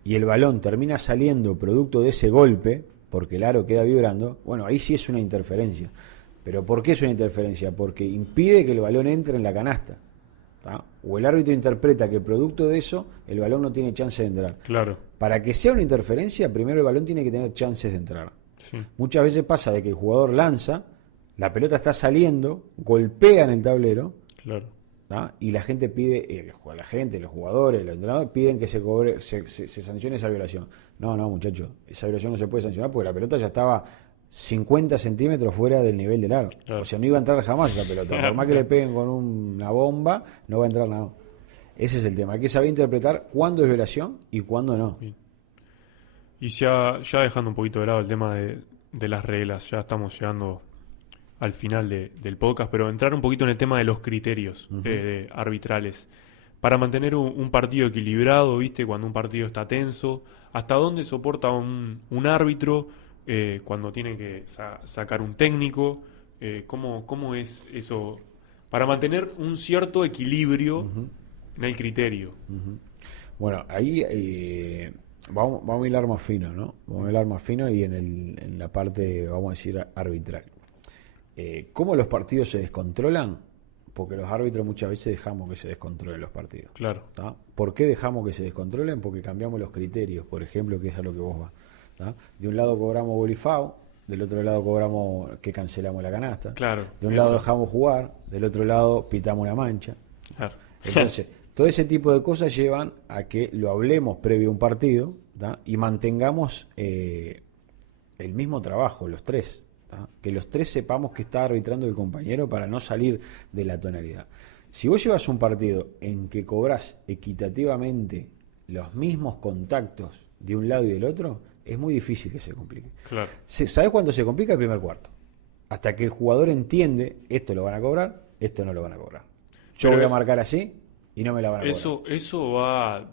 y el balón termina saliendo producto de ese golpe, porque el aro queda vibrando, bueno, ahí sí es una interferencia. ¿Pero por qué es una interferencia? Porque impide que el balón entre en la canasta. ¿Tá? O el árbitro interpreta que producto de eso el balón no tiene chance de entrar. Claro. Para que sea una interferencia, primero el balón tiene que tener chances de entrar. Sí. Muchas veces pasa de que el jugador lanza, la pelota está saliendo, golpea en el tablero, Claro. ¿tá? Y la gente pide, los jugadores, los entrenadores piden que se sancione esa violación. No, muchachos, esa violación no se puede sancionar porque la pelota ya estaba 50 centímetros fuera del nivel del aro. Claro. O sea, no iba a entrar jamás esa pelota. Por más que le peguen con una bomba, no va a entrar nada. Ese es el tema. Hay que saber interpretar cuándo es violación y cuándo no. Y ya dejando un poquito de lado el tema de las reglas, ya estamos llegando al final del podcast, pero entrar un poquito en el tema de los criterios arbitrales. Para mantener un partido equilibrado, ¿viste? Cuando un partido está tenso, ¿hasta dónde soporta un árbitro cuando tiene que sacar un técnico? ¿Cómo es eso? Para mantener un cierto equilibrio en el criterio. Bueno, ahí vamos a hilar más fino, ¿no? Vamos a hilar más fino y en la parte, vamos a decir, arbitral. ¿Cómo los partidos se descontrolan? Porque los árbitros muchas veces dejamos que se descontrolen los partidos. Claro. ¿Tá? ¿Por qué dejamos que se descontrolen? Porque cambiamos los criterios, por ejemplo, que es a lo que vos vas. ¿Tá? De un lado cobramos bolifao, del otro lado cobramos que cancelamos la canasta. Claro. De un lado dejamos jugar, del otro lado pitamos una mancha. Claro. Entonces, todo ese tipo de cosas llevan a que lo hablemos previo a un partido, ¿tá? Y mantengamos el mismo trabajo, los tres. ¿tá? Que los tres sepamos que está arbitrando el compañero para no salir de la tonalidad. Si vos llevas un partido en que cobrás equitativamente los mismos contactos de un lado y del otro, es muy difícil que se complique. Claro. ¿Sabés cuándo se complica? El primer cuarto. Hasta que el jugador entiende, esto lo van a cobrar, esto no lo van a cobrar. Yo Pero voy a marcar así y no me la van a cobrar. Eso va,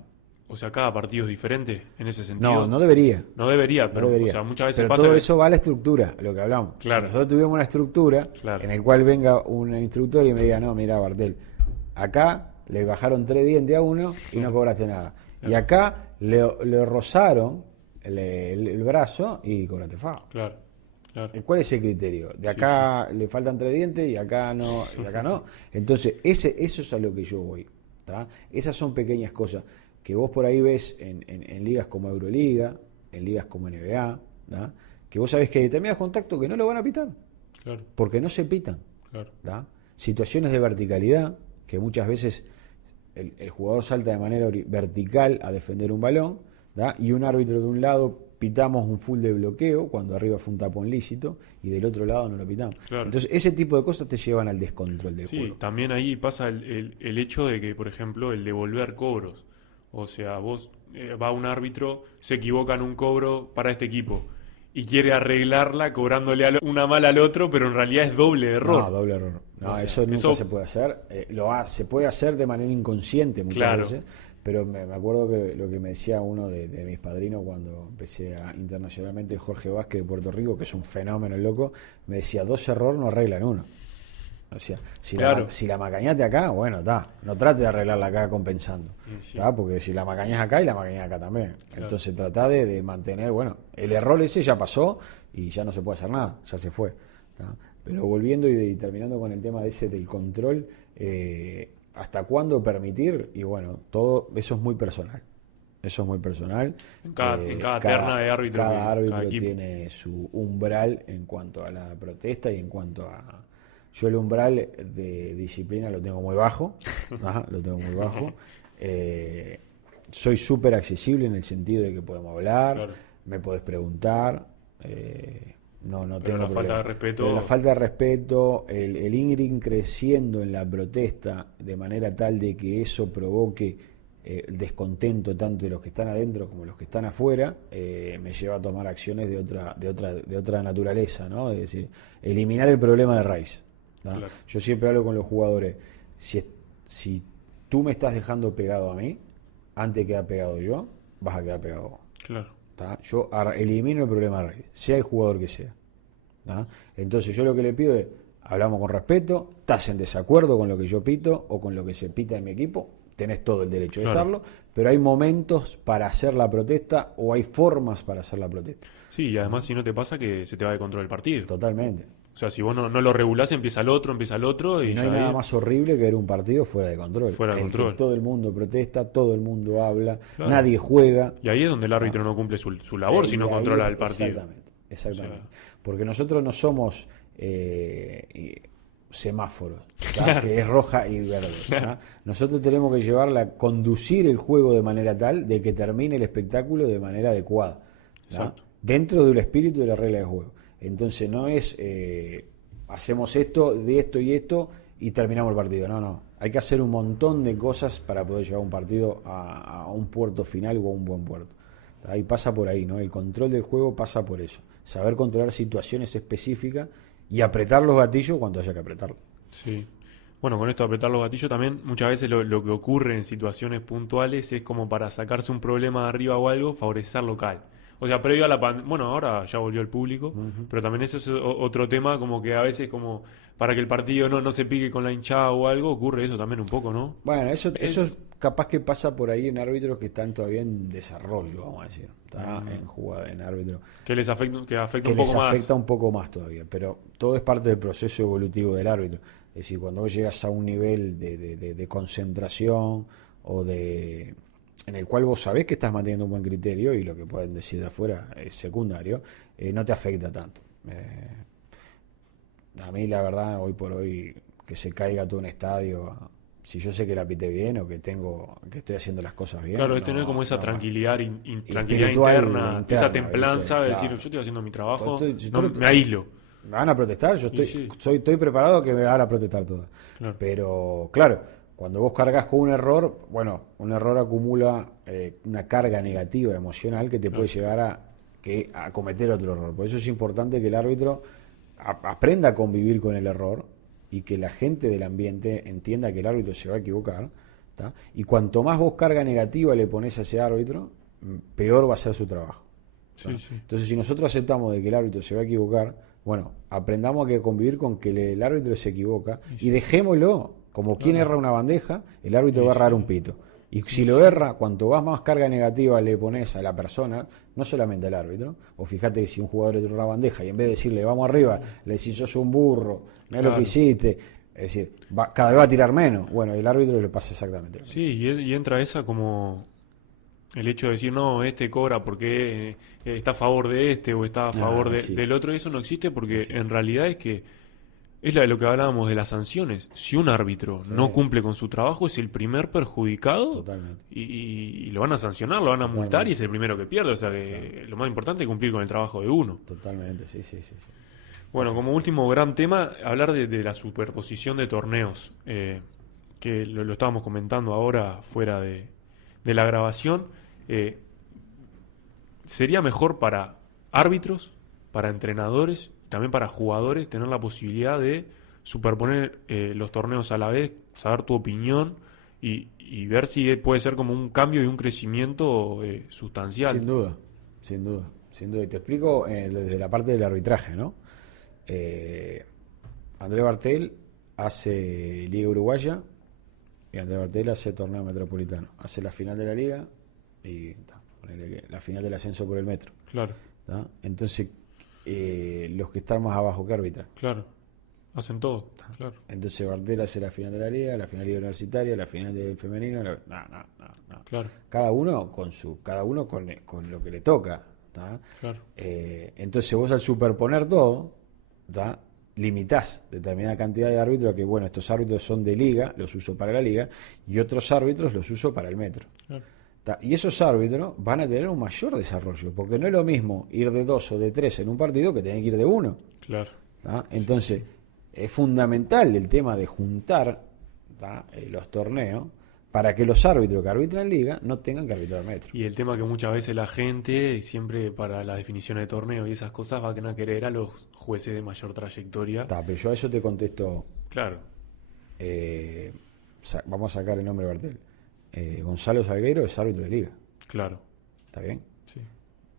o sea, cada partido es diferente en ese sentido. No debería. No debería, No pero debería. O sea, muchas veces Pero pasa todo que- eso va a la estructura, lo que hablamos. Claro. Si nosotros tuvimos una estructura Claro. en el cual venga un instructor y me diga, no, mira, Bartel, acá le bajaron 3 dientes a uno y no cobraste nada. Y acá le rozaron el brazo y cobraste FAO. Claro. Claro. ¿Cuál es el criterio? De acá le faltan 3 dientes y acá no, y acá no. Entonces, eso es a lo que yo voy. ¿Tá? Esas son pequeñas cosas que vos por ahí ves en ligas como Euroliga, en ligas como NBA, ¿tá? Que vos sabés que hay determinados contactos que no lo van a pitar, Claro. porque no se pitan. Claro. ¿Tá? Situaciones de verticalidad, que muchas veces el jugador salta de manera vertical a defender un balón, ¿tá? Y un árbitro de un lado pitamos un full de bloqueo cuando arriba fue un tapón lícito y del otro lado no lo pitamos. Claro. Entonces ese tipo de cosas te llevan al descontrol del Sí, juego. también ahí pasa el hecho de que, por ejemplo, el devolver cobros. O sea, vos va un árbitro, se equivoca en un cobro para este equipo y quiere arreglarla cobrándole una mala al otro, pero en realidad es doble error. No, doble error. No, O sea, eso nunca eso- se puede hacer. Se puede hacer de manera inconsciente muchas Claro. veces, pero me acuerdo que lo que me decía uno de mis padrinos cuando empecé internacionalmente, Jorge Vázquez de Puerto Rico, que es un fenómeno loco, me decía, 2 errores no arreglan uno. O sea, Claro. si la macañaste acá, bueno, no trate de arreglarla acá compensando. Sí. ¿Tá? Porque si la macañas acá y la macañas acá también. Claro. Entonces trata de mantener, bueno, el error ese ya pasó y ya no se puede hacer nada, ya se fue. ¿Tá? Pero volviendo y terminando con el tema ese del control, ¿hasta cuándo permitir? Y bueno, todo eso es muy personal. Eso es muy personal. En cada terna de árbitro Cada que- árbitro cada equipo. tiene su umbral en cuanto a la protesta y en cuanto a... Yo el umbral de disciplina lo tengo muy bajo. Ajá, lo tengo muy bajo. Soy súper accesible en el sentido de que podemos hablar, Claro. me podés preguntar. No Pero tengo la falta problema. de respeto- Pero la falta de respeto, el ir creciendo en la protesta de manera tal de que eso provoque el descontento tanto de los que están adentro como de los que están afuera, me lleva a tomar acciones de otra naturaleza, ¿no? Es decir, eliminar el problema de raíz. ¿No? Claro. Yo siempre hablo con los jugadores, si tú me estás dejando pegado a mí, antes que quedar pegado yo, vas a quedar pegado vos. Claro. ¿Tá? Yo elimino el problema de raíz, sea el jugador que sea. ¿Tá? Entonces yo lo que le pido es, hablamos con respeto, estás en desacuerdo con lo que yo pito o con lo que se pita en mi equipo, tenés todo el derecho de Claro. estarlo, pero hay momentos para hacer la protesta o hay formas para hacer la protesta. Sí, y además si no te pasa que se te va de control el partido. Totalmente. O sea, si vos no lo regulás, empieza el otro y Y no hay ya nada ahí- más horrible que ver un partido fuera de control. Fuera de En el que control. todo el mundo protesta, todo el mundo habla, Claro. nadie juega. Y ahí es donde el árbitro no cumple su labor si no Y ahí- controla el partido. Exactamente. O sea. Porque nosotros no somos semáforos, ¿tá? Que es roja y verde. ¿tá? Nosotros tenemos que conducir el juego de manera tal de que termine el espectáculo de manera adecuada. ¿tá? Exacto. Dentro del espíritu de la regla de juego. Entonces no es hacemos esto, de esto y terminamos el partido. No. Hay que hacer un montón de cosas para poder llevar un partido a un puerto final o a un buen puerto. Y pasa por ahí, ¿no? El control del juego pasa por eso. Saber controlar situaciones específicas y apretar los gatillos cuando haya que apretarlos. Sí. Bueno, con esto de apretar los gatillos también muchas veces lo que ocurre en situaciones puntuales es como para sacarse un problema de arriba o algo, favorecer al local. O sea, previo a la pandemia, bueno, ahora ya volvió el público, pero también ese es otro tema, como que a veces como para que el partido no se pique con la hinchada o algo, ocurre eso también un poco, ¿no? Bueno, eso capaz que pasa por ahí en árbitros que están todavía en desarrollo, vamos a decir, ¿tá? En jugada, en árbitro. Que les afecta, que afecta Que un poco les más. afecta un poco más todavía, pero todo es parte del proceso evolutivo del árbitro. Es decir, cuando vos llegas a un nivel de concentración o en el cual vos sabés que estás manteniendo un buen criterio y lo que pueden decir de afuera es secundario, no te afecta tanto. A mí la verdad, hoy por hoy, que se caiga todo un estadio, si yo sé que la pité bien o que estoy haciendo las cosas bien. Claro, es tener como esa no, tranquilidad, tranquilidad espiritual, interna, esa interna, templanza de ¿viste? decir, Claro. yo estoy haciendo mi trabajo, Estoy- no, me aíslo. ¿Me van a protestar? Yo Y sí. estoy preparado a que me van a protestar todas. Claro. Pero, claro, cuando vos cargas con un error, bueno, un error acumula una carga negativa emocional que te puede llevar a cometer otro error. Por eso es importante que el árbitro aprenda a convivir con el error y que la gente del ambiente entienda que el árbitro se va a equivocar. ¿Tá? Y cuanto más vos carga negativa le pones a ese árbitro, peor va a ser su trabajo. ¿tá? Sí, sí. Entonces, si nosotros aceptamos de que el árbitro se va a equivocar, bueno, aprendamos a convivir con que el árbitro se equivoca y dejémoslo. Como quien erra una bandeja, el árbitro va a errar un pito. Y si lo erra, cuanto más carga negativa le pones a la persona, no solamente al árbitro, o fíjate que si un jugador le tira una bandeja y en vez de decirle vamos arriba, le decís sos un burro, no es lo que hiciste, es decir, cada vez va a tirar menos. Bueno, el árbitro le pasa exactamente lo mismo. Sí, y entra esa como el hecho de decir, no, este cobra porque está a favor de este o está a favor del otro, eso no existe porque en realidad es que es lo que hablábamos de las sanciones. Si un árbitro no cumple con su trabajo, es el primer perjudicado y lo van a sancionar, lo van a multar y es el primero que pierde. O sea que lo más importante es cumplir con el trabajo de uno. Totalmente, sí. Bueno, como último gran tema, hablar de la superposición de torneos, que lo estábamos comentando ahora fuera de la grabación. Sería mejor para árbitros, para entrenadores, también para jugadores, tener la posibilidad de superponer los torneos a la vez, saber tu opinión y ver si puede ser como un cambio y un crecimiento sustancial. Sin duda. Y te explico desde la parte del arbitraje, ¿no? Andrés Bartel hace Liga Uruguaya y Andrés Bartel hace torneo metropolitano. Hace la final de la Liga y la final del ascenso por el metro. Claro. ¿Tá? Entonces, los que están más abajo que arbitran. Claro. Hacen todo. Claro. Entonces Bartel hace la final de la Liga, la final de la Liga Universitaria, la final del femenino. No. Claro. Cada uno con lo que le toca. ¿Tá? Claro. Entonces vos al superponer todo, ¿tá? Limitás determinada cantidad de árbitros que, bueno, estos árbitros son de liga, los uso para la liga, y otros árbitros los uso para el metro. Claro. Y esos árbitros van a tener un mayor desarrollo, porque no es lo mismo ir de 2 o de 3 en un partido que tener que ir de 1. Claro. Entonces, es fundamental el tema de juntar los torneos para que los árbitros que arbitran liga no tengan que arbitrar metro. Y el tema que muchas veces la gente, siempre para la definición de torneo y esas cosas, va a querer a los jueces de mayor trayectoria. Pero yo a eso te contesto. Claro. Vamos a sacar el nombre de Bartel. Gonzalo Salgueiro es árbitro de liga. Claro. ¿Está bien? Sí.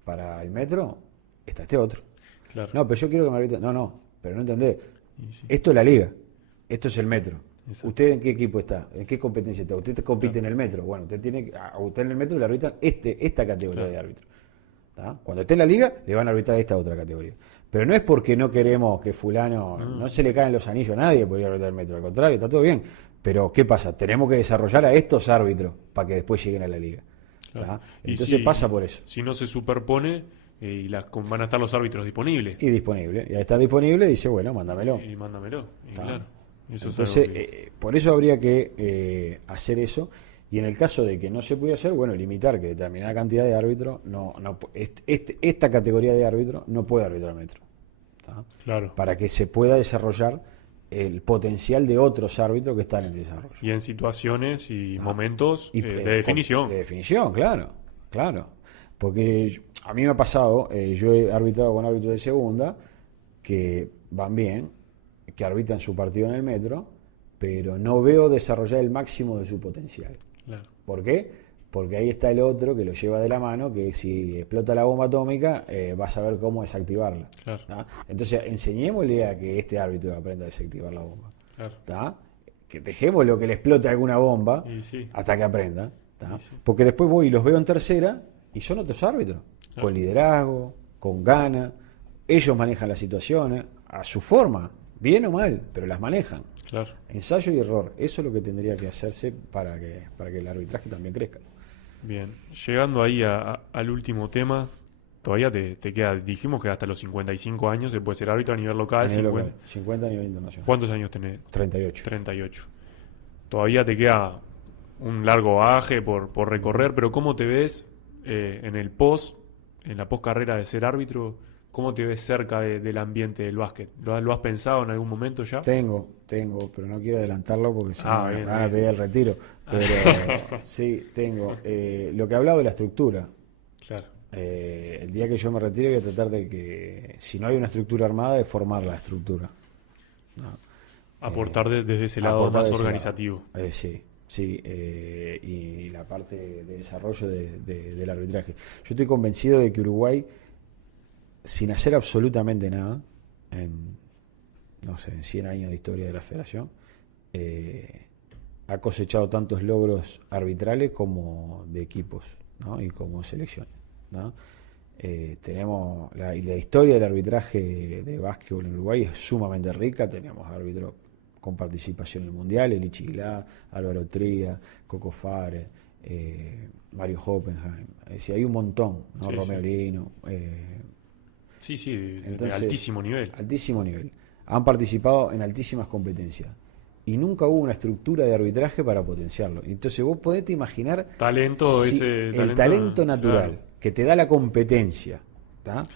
Para el metro está este otro. Claro. No, pero yo quiero que me arbitre. No, pero no entendés. Sí. Esto es la liga. Esto es el metro. Exacto. ¿Usted en qué equipo está? ¿En qué competencia está? Usted compite en el metro. Bueno, usted en el metro le arbitran esta categoría de árbitro. ¿Tá? Cuando esté en la liga, le van a arbitrar esta otra categoría. Pero no es porque no queremos que fulano, no se le caen los anillos a nadie por ir a arbitrar el metro. Al contrario, está todo bien. Pero ¿qué pasa? Tenemos que desarrollar a estos árbitros para que después lleguen a la liga. Claro. Entonces pasa por eso. Si no se superpone, van a estar los árbitros disponibles. Y disponible. Ya está disponible, dice, bueno, mándamelo. Y mándamelo. Y claro. Entonces, por eso habría que hacer eso. Y en el caso de que no se pudiera hacer, bueno, limitar que determinada cantidad de árbitros, esta categoría de árbitros no puede arbitrar metro. ¿Tá? Claro. Para que se pueda desarrollar el potencial de otros árbitros que están en desarrollo. Y en situaciones y momentos de definición. De definición, claro. Porque a mí me ha pasado, yo he arbitrado con árbitros de segunda que van bien, que arbitran su partido en el metro, pero no veo desarrollar el máximo de su potencial. Claro. ¿Por qué? Porque ahí está el otro que lo lleva de la mano, que si explota la bomba atómica, va a saber cómo desactivarla. Claro. ¿Tá? Entonces, enseñémosle a que este árbitro aprenda a desactivar la bomba. Claro. ¿Tá? Que dejémoslo que le explote alguna bomba hasta que aprenda. ¿Tá? Porque después voy y los veo en tercera y son otros árbitros, con liderazgo, con ganas. Ellos manejan las situaciones a su forma, bien o mal, pero las manejan. Claro. Ensayo y error, eso es lo que tendría que hacerse para que el arbitraje también crezca. Bien, llegando ahí al último tema, todavía te queda, dijimos que hasta los 55 años se puede ser árbitro a nivel local. 50 a nivel internacional. ¿Cuántos años tenés? 38. 38. Todavía te queda un largo bagaje por recorrer, pero ¿cómo te ves en la post carrera de ser árbitro? ¿Cómo te ves cerca del ambiente del básquet? ¿Lo has pensado en algún momento ya? Tengo, pero no quiero adelantarlo porque si no me van a bien. pedir el retiro. Pero sí, tengo. Lo que hablaba de la estructura. Claro. El día que yo me retire voy a tratar de que, si no hay una estructura armada, de formar la estructura. ¿No? Aportar desde ese lado más organizativo. Sí. Y la parte de desarrollo del arbitraje. Yo estoy convencido de que Uruguay, sin hacer absolutamente nada, en 100 años de historia de la federación, ha cosechado tantos logros arbitrales como de equipos, ¿no? Y como selecciones, ¿no? Tenemos la historia del arbitraje de básquetbol en Uruguay es sumamente rica. Tenemos árbitros con participación en el Mundial, Eli Chiglá, Álvaro Tría, Coco Fares, Mario Hoppenheim. Es decir, hay un montón, ¿no? Sí, Romeo Lino. De altísimo nivel. Altísimo nivel. Han participado en altísimas competencias. Y nunca hubo una estructura de arbitraje para potenciarlo. Entonces vos podés imaginar el talento natural, claro, que te da la competencia,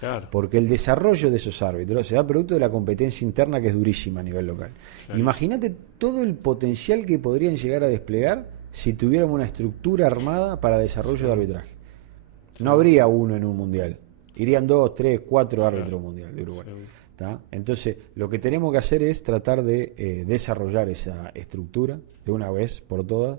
claro, porque el desarrollo de esos árbitros se da producto de la competencia interna, que es durísima a nivel local. Claro. Imagínate todo el potencial que podrían llegar a desplegar si tuviéramos una estructura armada para desarrollo de arbitraje. No habría uno en un mundial, irían 2, 3, 4 árbitros mundial de Uruguay. Entonces, lo que tenemos que hacer es tratar de desarrollar esa estructura de una vez por todas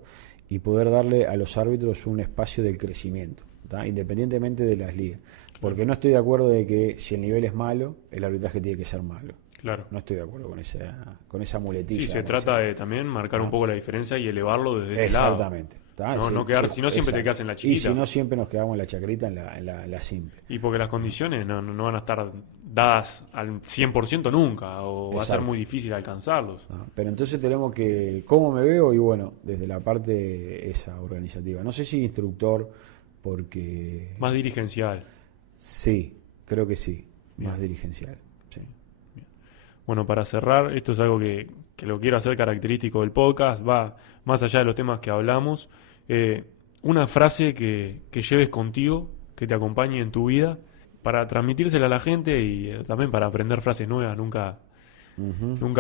y poder darle a los árbitros un espacio del crecimiento, independientemente de las ligas. Porque no estoy de acuerdo de que si el nivel es malo, el arbitraje tiene que ser malo. Claro. No estoy de acuerdo con esa muletilla. Sí, se trata de también marcar un poco la diferencia y elevarlo desde el lado. Exactamente. No quedar, si no siempre te quedas en la chiquita. Y si no siempre nos quedamos en la chacrita, en la simple. Y porque las condiciones no van a estar dadas al 100% nunca, o va a ser muy difícil alcanzarlos. Pero entonces tenemos que, ¿cómo me veo? Y bueno, desde la parte esa organizativa. No sé si instructor, porque... Más dirigencial. Sí, creo que sí. Bien. Más dirigencial, sí. Bien. Bueno, para cerrar, esto es algo que lo quiero hacer característico del podcast, va más allá de los temas que hablamos. Una frase que lleves contigo, que te acompañe en tu vida, para transmitírsela a la gente y también para aprender frases nuevas. Nunca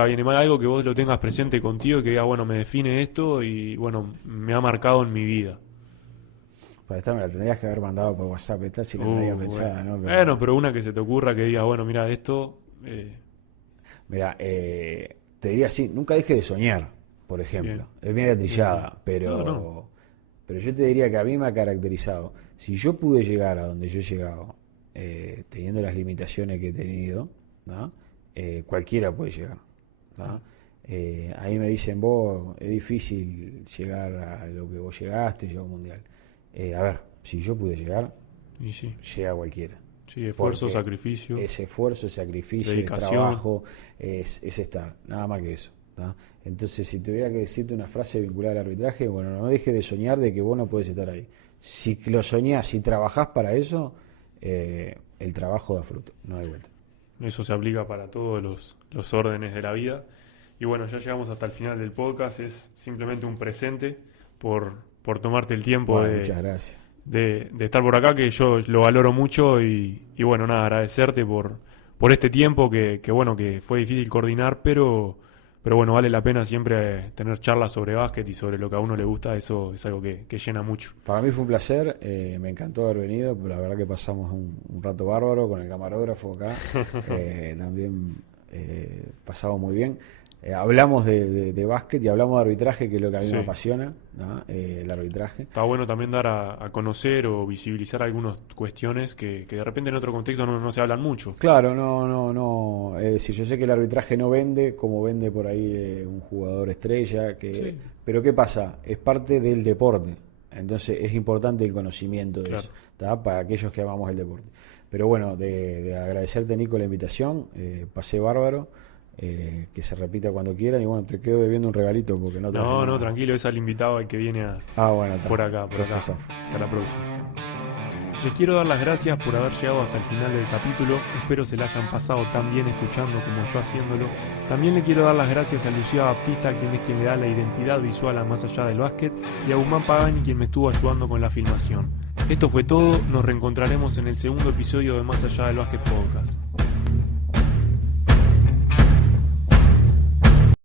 viene mal, algo que vos lo tengas presente contigo y que diga, bueno, me define esto y bueno, me ha marcado en mi vida. Para esta me la tendrías que haber mandado por WhatsApp, esta si la tenía pensada, ¿no? Pero una que se te ocurra que diga, bueno, mira, esto... Mira, te diría así, nunca dejes de soñar, por ejemplo. Bien. Es media trillada, pero yo te diría que a mí me ha caracterizado. Si yo pude llegar a donde yo he llegado, teniendo las limitaciones que he tenido, ¿no? Cualquiera puede llegar, ¿no? Ahí me dicen, vos, es difícil llegar a lo que vos llegaste, llegar a un mundial. A ver, si yo pude llegar, llega cualquiera. Sí, esfuerzo, sacrificio. Ese esfuerzo, sacrificio, dedicación. Trabajo, es estar, nada más que eso, ¿no? Entonces, si tuviera que decirte una frase vinculada al arbitraje, bueno, no dejes de soñar de que vos no podés estar ahí. Si lo soñás, si trabajás para eso, el trabajo da fruto, no hay vuelta. Eso se aplica para todos los órdenes de la vida. Y bueno, ya llegamos hasta el final del podcast. Es simplemente un presente por tomarte el tiempo muchas gracias. De estar por acá, que yo lo valoro mucho. Y bueno, nada, agradecerte por este tiempo que bueno, que fue difícil coordinar, pero bueno, vale la pena siempre tener charlas sobre básquet y sobre lo que a uno le gusta. Eso es algo que llena mucho. Para mí fue un placer, me encantó haber venido, la verdad que pasamos un rato bárbaro con el camarógrafo acá, también pasamos muy bien. Hablamos de básquet y hablamos de arbitraje, que es lo que a mí me apasiona, ¿no? El arbitraje. Está bueno también dar a conocer o visibilizar algunas cuestiones que de repente en otro contexto no se hablan mucho. Claro, no. Es decir, yo sé que el arbitraje no vende como vende por ahí un jugador estrella, pero ¿qué pasa? Es parte del deporte. Entonces es importante el conocimiento de eso, ¿tá? Para aquellos que amamos el deporte. Pero bueno, de agradecerte, Nico, la invitación, pasé bárbaro. Que se repita cuando quieran y bueno, te quedo debiendo un regalito porque no tranquilo, es al invitado al que viene por acá. Hasta la próxima. Les quiero dar las gracias por haber llegado hasta el final del capítulo. Espero se la hayan pasado tan bien escuchando como yo haciéndolo. También le quiero dar las gracias a Lucía Baptista, quien le da la identidad visual a Más Allá del Básquet, y a Guzmán Pagani, quien me estuvo ayudando con la filmación. Esto fue todo, nos reencontraremos en el segundo episodio de Más Allá del Básquet Podcast.